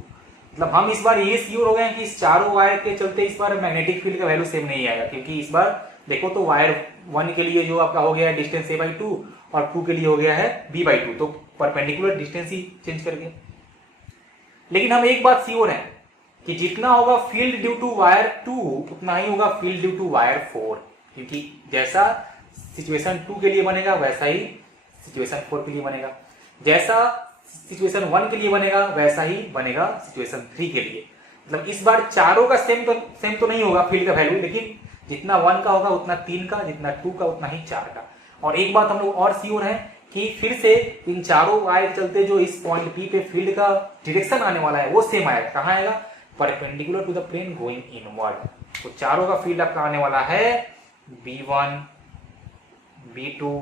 मतलब हम इस बार ये श्योर हो गए हैं कि इस चारों वायर के चलते इस बार मैग्नेटिक फील्ड का वैल्यू सेम नहीं आएगा, क्योंकि इस बार देखो तो वायर 1 के लिए जो आपका हो गया है डिस्टेंस a/2 और 2 के लिए हो गया है b/2, तो परपेंडिकुलर डिस्टेंस ही चेंज कर गया। लेकिन हम एक बात श्योर है कि जितना होगा फील्ड ड्यू टू वायर 2 उतना ही होगा फील्ड ड्यू टू वायर 4, क्योंकि जैसा सिचुएशन 2 के लिए बनेगा वैसा ही सिचुएशन 4 के लिए बनेगा, जैसा सिचुएशन 1 के लिए बनेगा वैसा ही बनेगा सिचुएशन 3 के लिए। मतलब इस बार चारों का सेम तो नहीं होगा फील्ड का वैल्यू, लेकिन जितना 1 का होगा उतना 3 का, जितना 2 का उतना ही 4 का। और एक बात हम लोग और श्योर है कि फिर से इन चारों वायर चलते जो इस पॉइंट P पे फील्ड का डायरेक्शन आने वाला है वो सेम आएगा। कहाँ आएगा? Perpendicular to the plane going inward. तो चारों का फील्ड आपका आने वाला है B1, B2,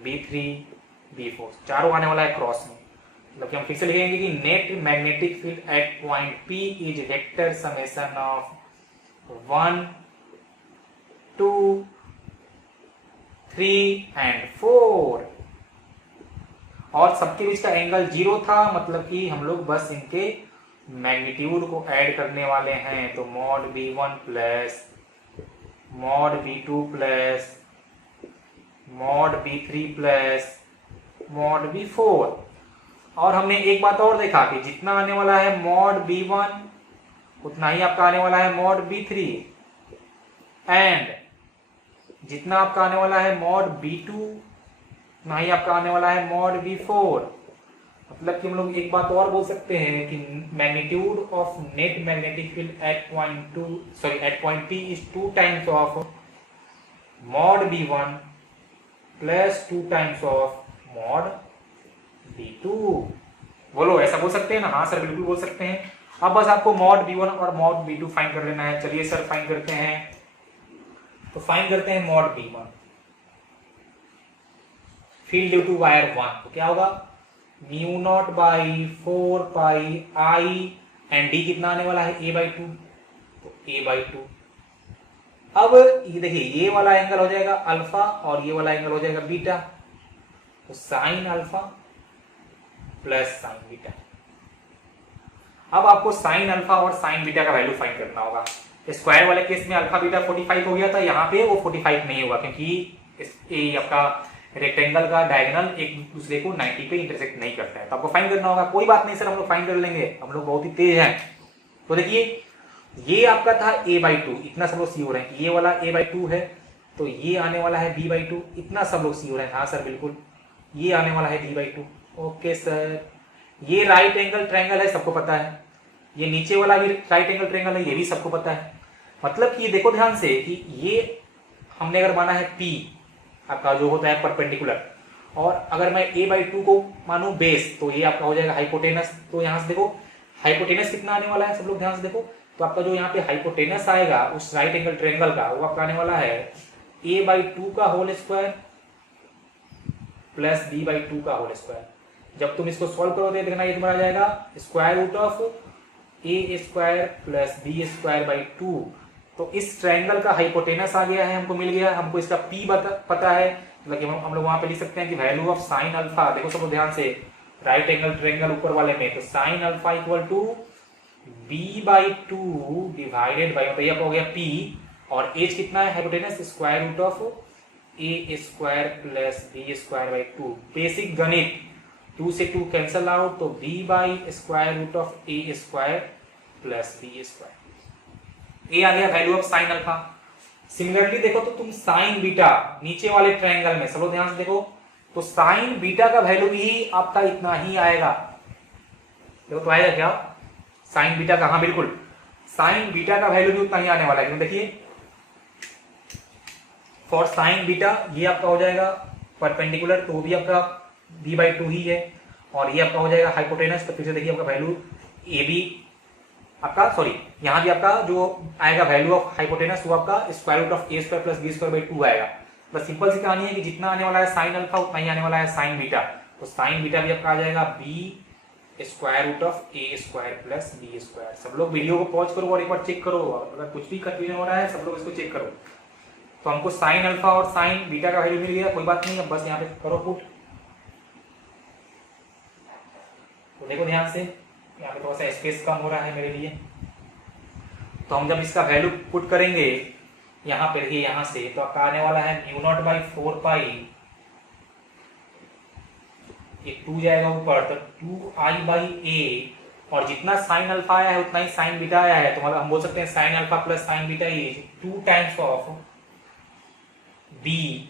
B3, B4, चारों आने वाला है क्रॉस में। मतलब कि हम फिर से लिखेंगे कि net magnetic field at point P is vector summation of 1, 2, 3 and 4, और सबके बीच का एंगल 0 था, मतलब कि हम लोग बस इनके मैग्नीट्यूड को ऐड करने वाले हैं। तो mod B1 plus mod B2 plus mod B3 plus mod B4। और हमने एक बात और देखा कि जितना आने वाला है मॉड B1 उतना ही आपका आने वाला है मॉड B3, एंड जितना आपका आने वाला है मॉड B2 उतना ही आपका आने वाला है मॉड B4। मतलब कि हम लोग एक बात और बोल सकते हैं कि magnitude of net magnetic field at point P is 2 times of mod B1 plus 2 times of mod B2। बोलो, ऐसा बोल सकते हैं ना? हाँ सर, बिल्कुल बोल सकते हैं। अब बस आपको मॉड B1 और मॉड B2 फाइंड कर लेना है। चलिए सर फाइंड करते हैं। तो फाइंड करते हैं mod B1 field due to wire 1, तो क्या होगा? μ0 by 4 pi I, and D कितना आने वाला है? a/2, तो a/2। अब ये देखिए, ये वाला एंगल हो जाएगा अल्फा और ये वाला एंगल हो जाएगा बीटा, तो sine alpha plus sine beta. अब आपको साइन अल्फा और साइन बीटा का वैल्यू फाइंड करना होगा। स्क्वायर वाले केस में अल्फा बीटा 45 हो गया था, यहाँ पे वो 45 नहीं होगा, क्योंकि आपका रेक्टेंगल का डायगोनल एक दूसरे को 90 पे इंटरसेक्ट नहीं करता है। तो आपको फाइंड करना होगा। कोई बात नहीं सर, हम लोग फाइंड कर लेंगे, हम लोग बहुत ही तेज हैं। तो देखिए, ये आपका था a/2, इतना सब लोग श्योर है कि ये वाला a/2 है, तो ये आने वाला है b/2, इतना सब लोग श्योर है। हाँ सर बिल्कुल, ये आने वाला है b/2। ओके सर, ये राइट एंगल ट्रायंगल है, सबको पता है। ये नीचे वाला भी राइट एंगल ट्रायंगल है, ये भी सबको पता है। मतलब कि देखो ध्यान से कि ये हमने अगर माना है P आपका जो होता है परपेंडिकुलर, और अगर मैं a/2 को मानूं बेस, तो ये आपका हो जाएगा हाइपोटेनस। तो यहाँ से देखो हाइपोटेनस कितना आने वाला है, सब लोग ध्यान से देखो। तो आपका जो यहाँ पे हाइपोटेनस आएगा उस राइट एंगल ट्रायंगल का, वो आपका आने वाला है a/2 का होल स्क्वायर प्लस b/2 का होल स्क्वायर। जब तुम इसको सॉल्व करोगे देखना ये तुम्हारा आ जाएगा square root of a square plus b square by 2। तो इस ट्रायंगल का हाइपोटेनस आ गया है, हमको मिल गया। हमको इसका p पता है, मतलब हम लोग वहां पे लिख सकते हैं कि वैल्यू ऑफ साइन अल्फा, देखो सब ध्यान से, राइट एंगल ट्रायंगल ऊपर वाले में, तो sine alpha equal to b/2 divided by, तो ये आपका हो गया p, और एज कितना है hypotenuse? Square root of a square plus b square by 2। Basic गणित, 2 से 2 कैंसल आउट, तो b by square root of a square plus b square. ये आ गया value of sine alpha. Similarly देखो तो तुम साइन बीटा नीचे वाले ट्रायंगल में, सब लोग ध्यान से देखो, तो साइन बीटा का वैल्यू भी आपका इतना ही आएगा। देखो तो आएगा क्या साइन बीटा का? हाँ बिल्कुल, साइन बीटा का वैल्यू भी उतना ही आने वाला है। देखिए फॉर साइन बीटा ये आपका हो जाएगा परपेंडिकुलर, तो वो भी आपका b/2 ही है, और ये आपका हो जाएगा हाइपोटेनस। तो फिर से देखिए आपका वैल्यू ए बी आपका, सॉरी यहाँ भी आपका जो आएगा वैल्यू ऑफ हाइपोटेनस वो आपका square root of a square plus b square by 2 आएगा। बस सिंपल सी कहानी है कि जितना आने वाला है साइन अल्फा उतना ही आने वाला है साइन बीटा। तो साइन बीटा भी आपका आ जाएगा b square root of A square plus B square. सब लोग वीडियो को पॉज करो और एक बार चेक करो, अगर कुछ भी कंफ्यूजन हो रहा है सब लोग इसको चेक करो। तो हमको साइन अल्फा और साइन बीटा का वैल्यू मिल गया, कोई बात नहीं है, बस यहाँ पे करो पुट। तो देखो ध्यान से, यहाँ पे थोड़ा सा स्पेस कम हो रहा है मेरे लिए। तो हम जब इसका वैल्यू पुट करेंगे यहाँ पे, देखिए यहाँ से, तो आपका आने वाला है म्यू नॉट बाई 4 पाई, ये 2 जाएगा ऊपर, तो 2i बाई ए, और जितना साइन अल्फा आया है उतना ही साइन बीटा आया है, तो मतलब हम बोल सकते हैं sine alpha plus sine beta is 2 times of B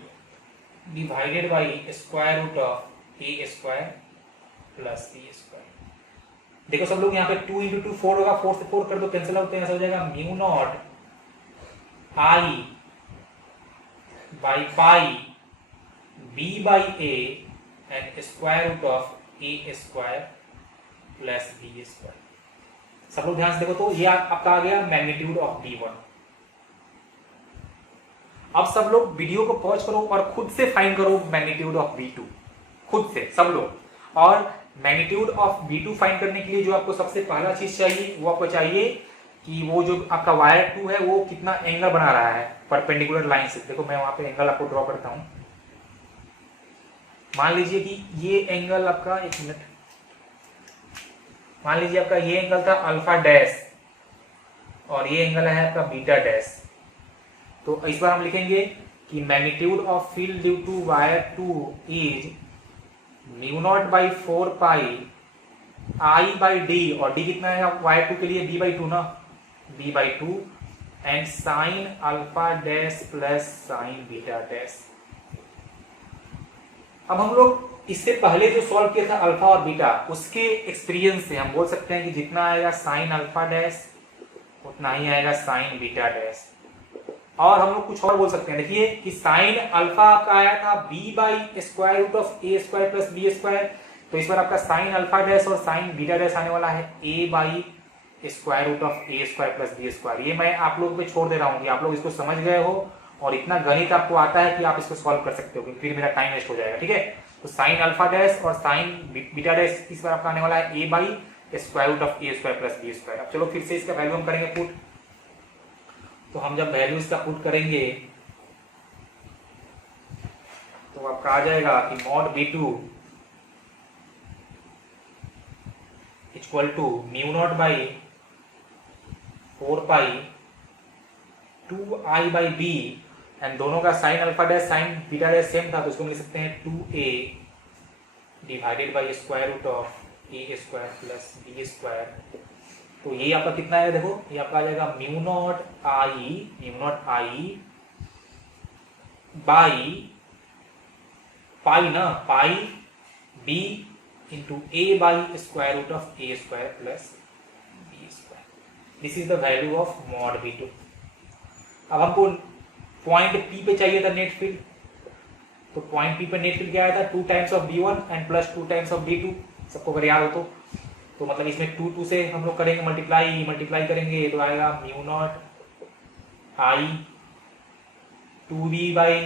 divided by square root of A square plus B square. देखो सब लोग यहाँ पे 2 इंटू 2 4 होगा, 4 से 4 कर दो, कैंसिल आउट, ऐसा हो जाएगा mu naught I by pi B by A and square root of A square plus B square. सब लोग ध्यान से देखो, तो ये आपका आ गया मैग्नीट्यूड ऑफ B1। अब सब लोग वीडियो को पॉज करो और खुद से फाइंड करो मैग्नीट्यूड ऑफ B2, खुद से सब लोग। और मैग्नीट्यूड ऑफ B2 फाइंड करने के लिए जो आपको सबसे पहला चीज चाहिए, वो आपको चाहिए कि वो जो आपका वायर 2 है वो कितना एंगल बना रहा है परपेंडिकुलर लाइन से। देखो मैं वहां पे एंगल आपको ड्रॉ करता हूं। मान लीजिए कि ये एंगल आपका, एक मिनट, मान लीजिए आपका ये एंगल था अल्फा डैश और ये एंगल है आपका बीटा डैश। तो इस बार हम लिखेंगे कि magnitude of field due to wire 2 is mu naught by 4 pi I by D, और डी कितना है वायर 2 के लिए, बी बाई 2 ना, B by 2 and sine alpha dash plus sine beta dash. अब हम लोग इससे पहले जो सॉल्व किया था अल्फा और बीटा, उसके एक्सपीरियंस से हम बोल सकते हैं कि जितना आएगा साइन अल्फा डैश उतना ही आएगा साइन बीटा डैश। और हम लोग कुछ और बोल सकते हैं, देखिए कि साइन अल्फा आपका आया था B by square root of A square plus B square, तो इस बार आपका साइन अल्फा डैश और साइन बीटा डैश आने वाला है A by square root of A square plus B square. ये मैं आप लोगों पे छोड़ दे रहा हूँ कि आप लोग इसको समझ गए हो और इतना गणित आपको आता है कि आप इसको सॉल्व कर सकते हो, फिर मेरा टाइम वेस्ट हो जाएगा। ठीक है, तो साइन अल्फा डैश और साइन बीटा डैश इस बार आपका आने वाला है A by square root of A square plus B square. अब चलो फिर से इसका वैल्यू हम करेंगे पुट। तो हम जब वैल्यू इसका पुट करेंगे तो आपका आ जाएगा कि mod B2 equal to mu naught by 4 pi 2i by B, and दोनों का sine alpha dash sine beta dash same था, तो इसको लिख सकते हैं 2a divided by square root of A square plus B square. तो ये आपका कितना है, देखो ये आपका आ जाएगा mu naught I by pi ना, pi B into A by square root of A square plus B square. This is the value of mod B2। अब हमको पॉइंट P पे चाहिए था नेट फील्ड, तो पॉइंट P पे net field क्या आया था, 2 times of B1 and plus 2 times of B2, सबको अगर याद हो तो मतलब इसमें 2 से हम लोग करेंगे मल्टीप्लाई करेंगे, तो आएगा mu naught I 2b by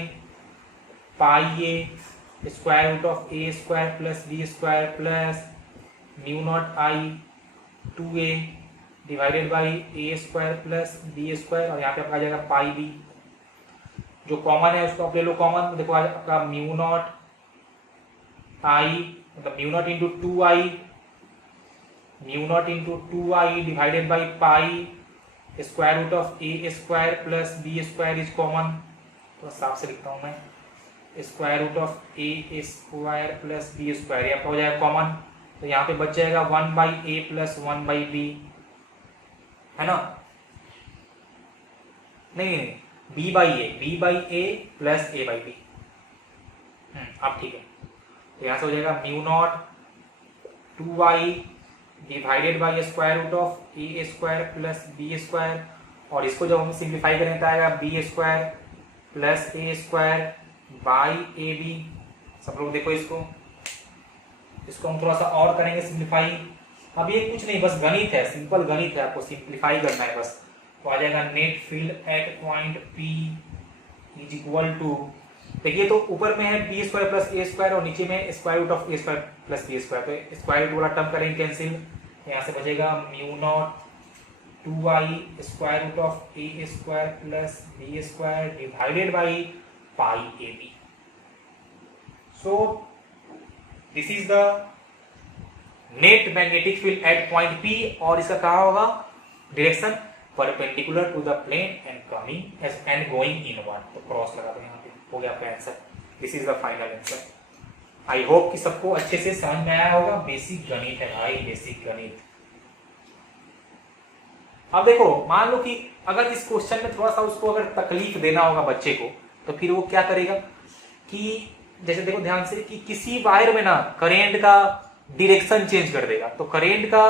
pi A square root of A square plus B square plus mu naught I 2a divided by A square plus B square, और यहाँ पे आपका आ जाएगा पाई बी। जो कॉमन है उसको आप ले लो कॉमन, देखो आपका म्यू नॉट आई मतलब mu naught into 2i divided by pi square root of A square plus B square is common, तो साफ से लिखता हूँ मैं square root of A square plus B square, ये आपका हो जाएगा कॉमन, तो यहाँ पे बच जाएगा 1 by A plus 1 by B, है ना, नहीं B by A plus A by B. अब ठीक है, तो यहाँ से हो जाएगा mu naught 2i divided by square root of A square plus B square, और इसको जब हम सिंप्लीफाई करें तो आएगा B square plus A square by A B. सब लोग देखो इसको हम थोड़ा सा और करेंगे सिंप्लीफाई। अब ये कुछ नहीं, बस गणित है, सिंपल गणित है, आपको सिंप्लीफाई करना है बस। तो आ जाएगा net field at point P is equal to देखिए तो ऊपर में है B square plus A square और नीचे में square root of A square plus B square, तो स्क्वायर रूट वाला टर्म करेंगे कैंसिल, यहाँ से बचेगा mu naught 2i square root of A square plus B square divided by pi A B. So this is the net magnetic field at point P, और इसका कहा होगा direction perpendicular to the plane and coming and going inward, तो cross लगा दो यहाँ पे, हो गया आपका answer. This is the final answer. I hope कि सबको अच्छे से समझ में आया होगा। बेसिक गणित है भाई, बेसिक गणित। अब देखो मान लो कि अगर इस क्वेश्चन में थोड़ा सा उसको अगर तकलीफ देना होगा बच्चे को, तो फिर वो क्या करेगा कि जैसे देखो ध्यान से कि किसी वायर में ना करेंट का डायरेक्शन चेंज कर देगा, तो करेंट का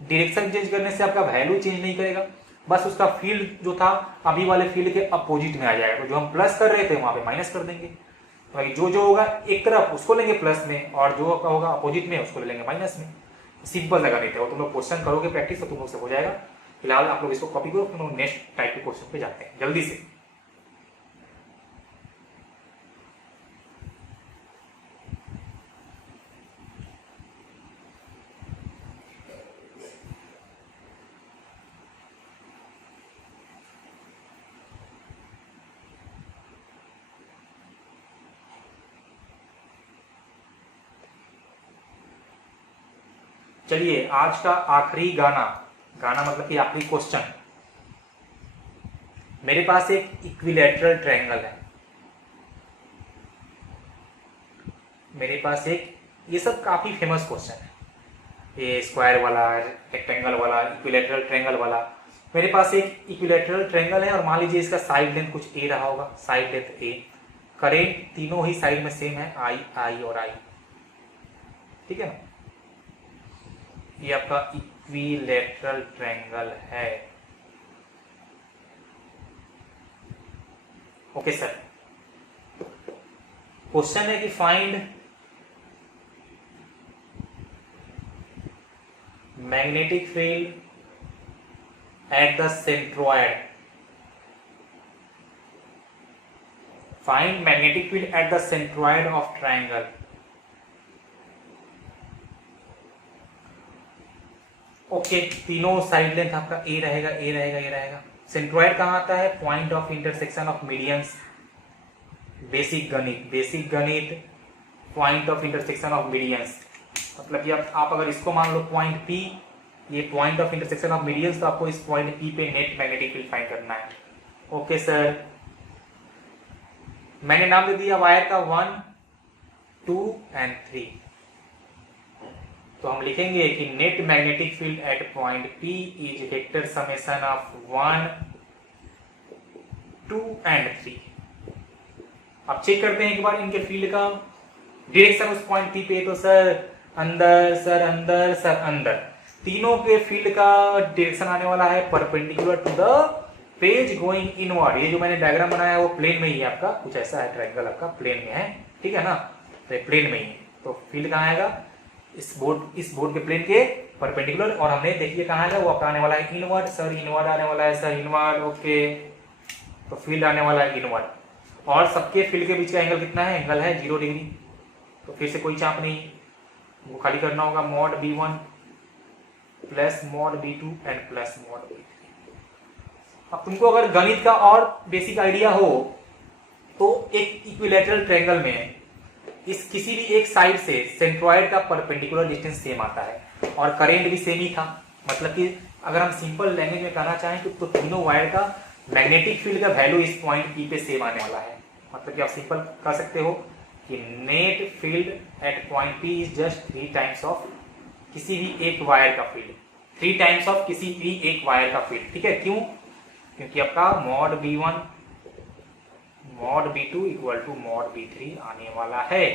डायरेक्शन चेंज करने से आपका वैल्यू चेंज नहीं करेगा, बस उसका फील्ड जो था अभी वाले फील्ड के अपोजिट में आ जाएगा। तो जो हम प्लस कर रहे थे वहां पे माइनस कर देंगे, तो जो होगा एक तरफ उसको लेंगे प्लस में, और जो होगा अपोजिट में उसको ले लेंगे माइनस में। सिंपल सा गणित है, वो तुम लोग क्वेश्चन करोगे प्रैक्टिस तो तुम लोग से हो जाएगा। फिलहाल आप लोग इसको कॉपी करो, तुम लोग नेक्स्ट टाइप के क्वेश्चन पे जाते हैं जल्दी से। चलिए आज का आखिरी गाना मतलब कि आखिरी क्वेश्चन। मेरे पास एक इक्विलैटरल ट्रायंगल है, मेरे पास एक, ये सब काफी फेमस क्वेश्चन है, ये स्क्वायर वाला, रेक्टेंगल वाला, इक्विलैटरल ट्रायंगल वाला। मेरे पास एक इक्विलैटरल ट्रायंगल है और मान लीजिए इसका साइड लेंथ कुछ ए रहा होगा, साइड लेंथ ए, करेंट तीनों ही साइड में सेम है, आई आई और आई, ठीक है ना। ये आपका इक्विलैटरल ट्रायंगल है। ओके सर, क्वेश्चन है कि find magnetic field at the centroid, find magnetic field at the centroid of triangle. Okay, तीनों साइड लेंथ आपका ए रहेगा, ए रहेगा, ए रहेगा। सेंट्रॉयड कहाँ आता है? Point of intersection of medians. Basic गणित, point of intersection of medians, मतलब कि आप अगर इसको मान लो पॉइंट पी, ये point of intersection of medians, तो आपको इस पॉइंट पी पे नेट मैग्नेटिक फील्ड फाइंड करना है। ओके सर, मैंने नाम दे दिया वायर का 1, 2 एंड 3। तो हम लिखेंगे कि net magnetic field at point P is vector summation of 1, 2 and 3। अब चेक करते हैं एक बार इनके फील्ड का डायरेक्शन उस पॉइंट P पे। तो सर अंदर, सर अंदर, सर अंदर, तीनों के फील्ड का डायरेक्शन आने वाला है perpendicular to the page going inward. ये जो मैंने डायग्राम बनाया है वो प्लेन में ही है आपका, कुछ ऐसा है, ट्रायंगल आपका प्लेन में है, ठीक है ना, तो प्लेन में ही है। तो फील्ड कहाँ आएगा? इस बोर्ड के प्लेन के परपेंडिकुलर, और हमने देखिए कहाँ आएगा, वो आपका आने वाला है इनवर्ड। सर इनवर्ड आने वाला है, सर इनवर्ड, ओके। तो फील्ड आने वाला है इनवर्ड, और सबके फील्ड के बीच का एंगल कितना है? एंगल है 0 डिग्री। तो फिर से कोई चाप नहीं, वो खाली करना होगा mod B1 plus mod B2 and plus mod B3। अब तुमको अगर गणित का और बेसिक आइडिया हो तो एक इक्विलैटरल ट्रायंगल में इस किसी भी एक साइड से सेंट्रॉयड का परपेंडिकुलर डिस्टेंस सेम आता है और करेंट भी सेम ही था। मतलब कि अगर हम सिंपल लैंग्वेज में कहना चाहें तो तीनों वायर का मैग्नेटिक फील्ड का वैल्यू इस पॉइंट P पे सेम आने वाला है। मतलब कि आप सिंपल कह सकते हो कि net field at point P is just 3 times of किसी भी एक वायर का फील्ड, 3 टाइम्स ऑफ किसी भी एक वायर का फील्ड, ठीक है। क्यों? क्योंकि आपका mod B1 mod B2 equal to mod B3 आने वाला है।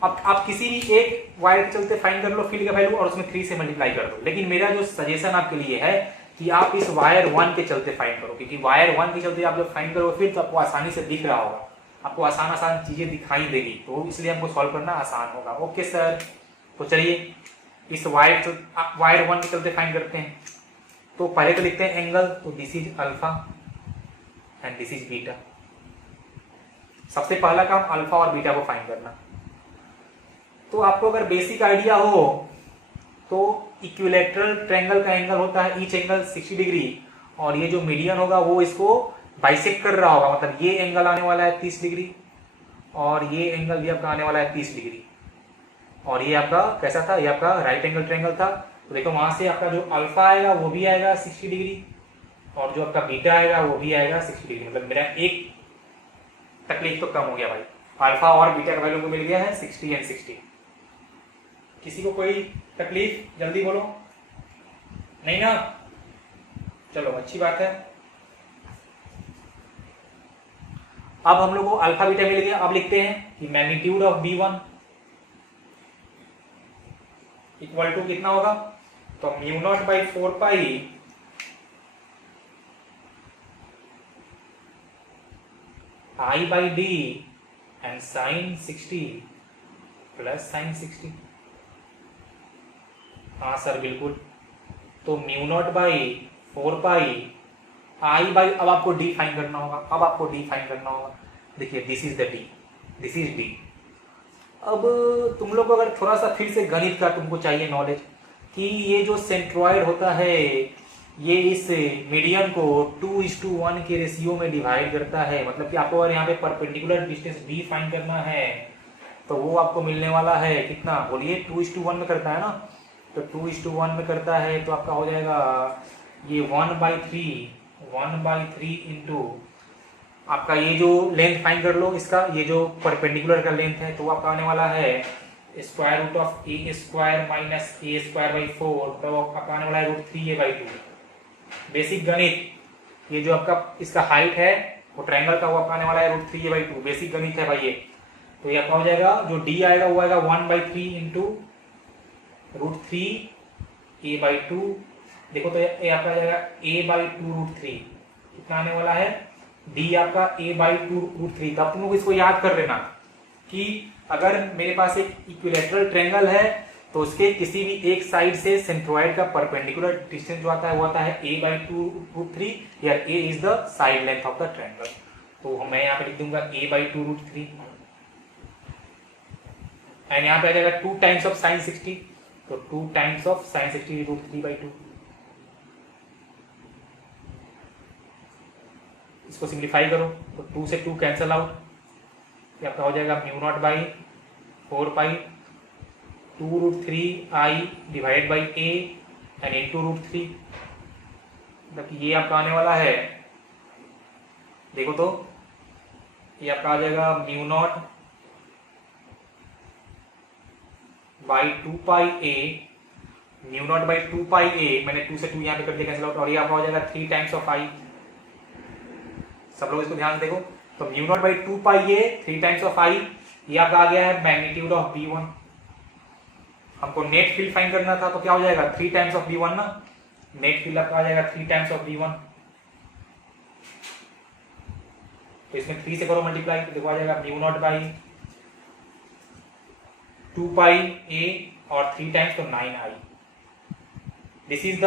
अब आप किसी भी एक वायर के चलते फाइंड कर लो फील्ड का वैल्यू और उसमें 3 से मल्टीप्लाई कर दो, लेकिन मेरा जो सजेशन आपके लिए है कि आप इस वायर 1 के चलते फाइंड करो, क्योंकि वायर 1 के चलते आप जब फाइंड करोगे फिर तो आपको आसानी से दिख रहा होगा, आपको आसान चीजें दिखाई देगी, तो इसलिए हमको सॉल्व करना आसान होगा। ओके सर, तो चलिए इस वायर 1 के चलते फाइंड करते हैं। तो पहले तो लिखते हैं एंगल, तो this is alpha and this is beta. सबसे पहला काम अल्फा और बीटा को फाइंड करना। तो आपको अगर बेसिक आइडिया हो तो इक्विलैटरल ट्रायंगल का एंगल होता है ईच एंगल 60 डिग्री, और ये जो मीडियन होगा वो इसको बाइसेक्ट कर रहा होगा, मतलब ये एंगल आने वाला है 30 डिग्री और ये एंगल भी आपका आने वाला है 30 डिग्री, और ये आपका कैसा था, ये आपका राइट एंगल ट्रायंगल था। तो देखो वहां से आपका जो अल्फा आएगा वो भी आएगा 60 डिग्री और जो आपका बीटा आएगा वो भी आएगा 60 डिग्री, मतलब मेरा एक तकलीफ तो कम हो गया भाई, अल्फा और बीटा का वैल्यू को मिल गया है 60 एंड 60। किसी को कोई तकलीफ, जल्दी बोलो, नहीं ना, चलो अच्छी बात है। अब हम लोग को अल्फा बीटा मिल गया। अब लिखते हैं कि magnitude of B1 equal to कितना होगा, तो mu naught by 4 pi I by D and sine 60 plus sine 60। हाँ सर बिल्कुल, तो mu naught by 4 pi I by, अब आपको D फाइंड करना होगा, अब आपको D फाइंड करना होगा। देखिए this is the D, this is D। अब तुम लोग को अगर थोड़ा सा फिर से गणित का तुमको चाहिए नॉलेज कि ये जो सेंट्रॉइड होता है ये इस मीडियन को 2:1 के रेशियो में डिवाइड करता है, मतलब कि आपको अगर यहाँ पे परपेंडिकुलर डिस्टेंस D फाइंड करना है तो वो आपको मिलने वाला है कितना, बोलिए 2:1 में करता है ना, तो 2:1 में करता है तो आपका हो जाएगा ये 1/3 इंटू आपका ये जो लेंथ फाइंड कर लो इसका, ये जो परपेंडिकुलर का लेंथ है तो आपका आने वाला है square root of A square minus A square by 4, तो आपका आने वाला है √3a/2। बेसिक गणित, ये जो आपका इसका हाइट है वो ट्रायंगल का वो आपका आने वाला है √3a/2, बेसिक गणित है भाई ये। तो ये आपका हो जाएगा जो d आएगा वो आएगा 1/3 इंटू √3a/2। देखो तो ये आपका आ जाएगा a/2√3, कितना आने वाला है d आपका a/2√3। तब तुम लोग इसको याद कर लेना कि अगर मेरे पास एक इक्विलैटरल ट्रायंगल है तो उसके किसी भी एक साइड से सेंट्रोइड का परपेंडिकुलर डिस्टेंस जो आता है वो आता है a/2√3, या a is the side length of the triangle. तो मैं यहाँ पे लिख दूंगा a/2√3 एंड यहाँ पे आ जाएगा 2 टाइम्स ऑफ साइन 60, तो 2 टाइम्स ऑफ साइन 60 √3/2। इसको सिंप्लीफाई करो तो 2 से 2 कैंसल आउट, ये आपका हो जाएगा mu naught by 4 pi 2√3i divide by a and into √3, मतलब ये आपका आने वाला है, देखो तो ये आपका आ जाएगा mu naught by 2 pi a, mu naught by 2 pi a, मैंने 2 से 2 यहाँ पे कर दिया कैंसिल आउट, और ये आपका हो जाएगा 3 टाइम्स ऑफ i। सब लोग इसको ध्यान से देखो, तो mu naught by 2 pi a 3 times of i, ये आपका आ गया है मैग्नीट्यूड ऑफ B1। हमको नेट फील्ड फाइंड करना था तो क्या हो जाएगा 3 टाइम्स ऑफ B1 ना, नेट फील्ड आपका आ जाएगा 3 टाइम्स ऑफ B1, तो इसमें 3 से करो मल्टीप्लाई, तो देखो आ जाएगा mu naught by 2 pi a और 3 टाइम्स तो 9i। This is the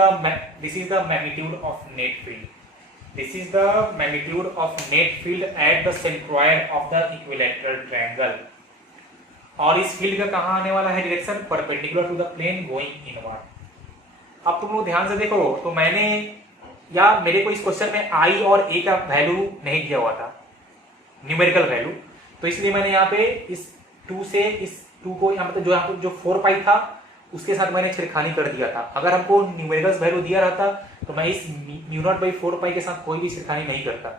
magnitude of net field, this is the magnitude of net field at the centroid of the equilateral triangle. और इस फील्ड का कहां आने वाला है direction, perpendicular to the plane going inward. अब तुम लोग ध्यान से देखो, तो मैंने या मेरे को इस क्वेश्चन में i और a का वैल्यू नहीं दिया हुआ था, न्यूमेरिकल वैल्यू, तो इसलिए मैंने यहाँ पे इस 2 से इस 2 को यहाँ पे जो 4 पाई था उसके साथ मैंने छेड़खानी कर दिया था। अगर हमको न्यूमेरिकल वैल्यू दिया रहता तो मैं इस म्यू नॉट बाई 4 पाई के साथ कोई भी छेड़खानी नहीं करता,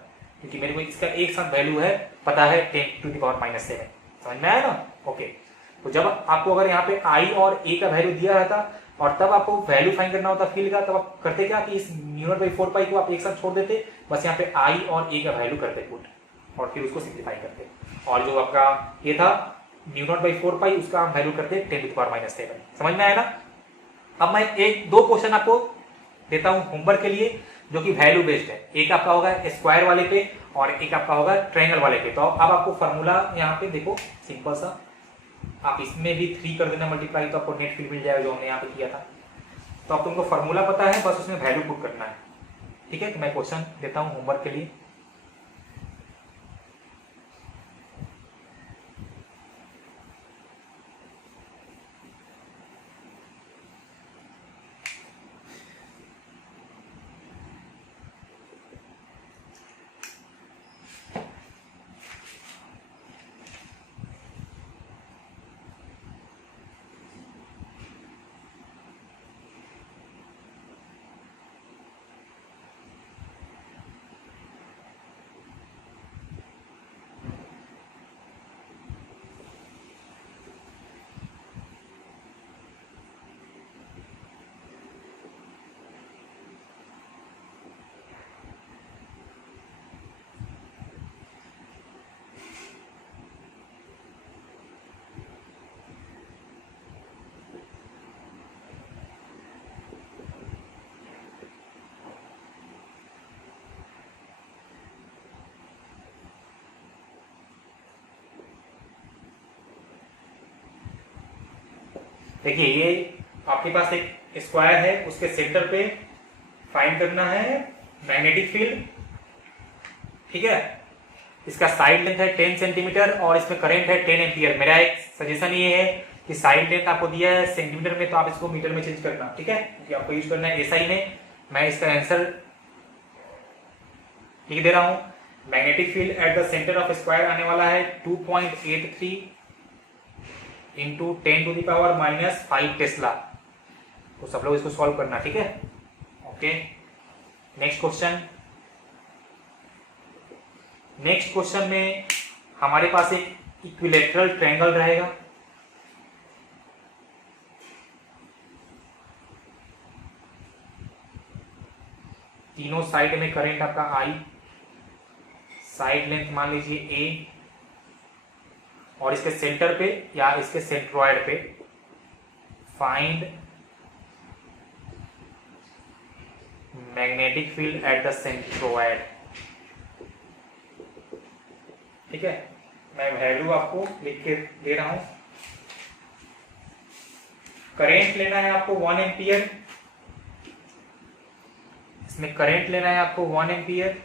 क्योंकि मेरे को इसका एक साथ वैल्यू है पता है 10⁻⁻⁷। समझ में आया ना, ओके। तो जब आपको अगर यहाँ पे i और a का वैल्यू दिया रहता और तब आपको वैल्यू फाइंड करना होता फील्ड का, तब आप करते क्या कि इस म्यू नॉट बाई 4 पाई को आप एक साथ छोड़ देते, बस यहाँ पे i और a का वैल्यू करते पुट और फिर उसको सिंप्लीफाई करते, और जो आपका ये था म्यू नॉट बाई 4 पाई उसका हम वैल्यू करते 10⁻⁷। समझ में आया ना। अब मैं एक दो क्वेश्चन आपको देता हूं होमवर्क के लिए जो कि वैल्यू बेस्ड है, एक आपका होगा स्क्वायर वाले पे और एक आपका होगा ट्रायंगल वाले पे। तो अब आपको फॉर्मूला यहाँ पे देखो सिंपल सा, आप इसमें भी 3 कर देना मल्टीप्लाई, तो आपको नेट फील्ड मिल जाएगा जो हमने यहाँ पे किया था। तो अब तुमको फॉर्मूला पता है, बस उसमें वैल्यू पुट करना है, ठीक है। तो मैं क्वेश्चन देता हूँ होमवर्क के लिए। देखिए ये आपके पास एक स्क्वायर है, उसके सेंटर पे फाइंड करना है मैग्नेटिक फील्ड, ठीक है। इसका साइड लेंथ है 10 सेंटीमीटर और इसमें करंट है 10 एम्पियर। मेरा एक सजेशन ये है कि साइड लेंथ आपको दिया है सेंटीमीटर में, तो आप इसको मीटर में चेंज करना, ठीक है, क्योंकि आपको यूज करना है एसआई में। मैं इसका आंसर लिख दे रहा हूं। Magnetic field at the centre of square आने वाला है 2.83 इंटू 10⁻⁻5 टेस्ला। तो सब लोग इसको सॉल्व करना, ठीक है। Okay, next question. Next question में हमारे पास एक इक्विलेटरल ट्रायंगल रहेगा। तीनों साइड में करंट आपका आई, साइड लेंथ मान लीजिए ए, और इसके सेंटर पे या इसके सेंट्रॉइड पे find magnetic field at the centroid, ठीक है। मैं वैल्यू आपको लिख के दे रहा हूं। करंट लेना है आपको 1 एम्पियर, इसमें करंट लेना है आपको 1 एम्पियर,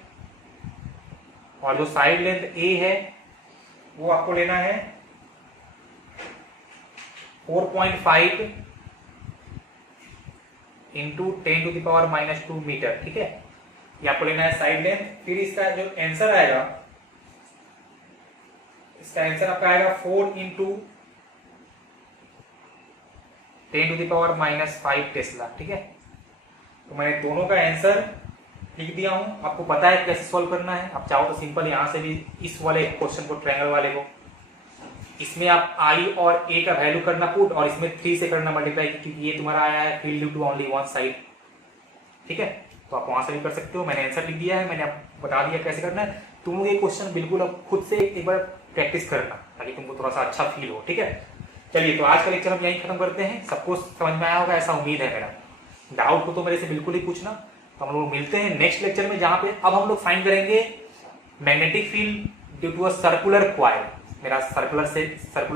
और जो साइड लेंथ ए है वो आपको लेना है 4.5 इंटू 10⁻⁻2 मीटर, ठीक है। ये आपको लेना है साइड लेंथ। फिर इसका जो आंसर आएगा, इसका आंसर आपका आएगा 4 इंटू 10⁻⁻5 टेस्ला, ठीक है। तो मैंने दोनों का आंसर लिख दिया हूं। आपको पता है कैसे सॉल्व करना है। आप चाहो तो सिंपल यहां से भी इस वाले क्वेश्चन को, ट्रायंगल वाले को, इसमें आप आई और ए का वैल्यू करना पुट, और इसमें 3 से करना मल्टीप्लाई, क्योंकि ये तुम्हारा आया है field due to only one side, ठीक है। तो आप वहां से भी कर सकते हो। मैंने आंसर लिख दिया है, मैंने आपको बता दिया कैसे करना है। तुम लोग ये क्वेश्चन बिल्कुल अब खुद से एक बार प्रैक्टिस करना, ताकि तुमको थोड़ा सा अच्छा फील हो, ठीक है। चलिए, तो आज का लेक्चर हम यहीं खत्म करते हैं। सबको समझ में आया होगा ऐसा उम्मीद है मेरा। डाउट हो तो मेरे से बिल्कुल ही पूछना। तो हम लोग मिलते हैं नेक्स्ट लेक्चर में, जहां पे अब हम लोग फाइंड करेंगे magnetic field due to a circular coil. मेरा सर्कुलर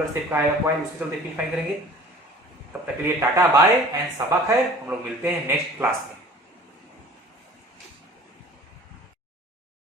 शेप का आएगा कॉइल, उसके चलते फील्ड फाइंड करेंगे। तब तक के लिए टाटा बाय एंड सबा खैर। हम लोग मिलते हैं नेक्स्ट क्लास में।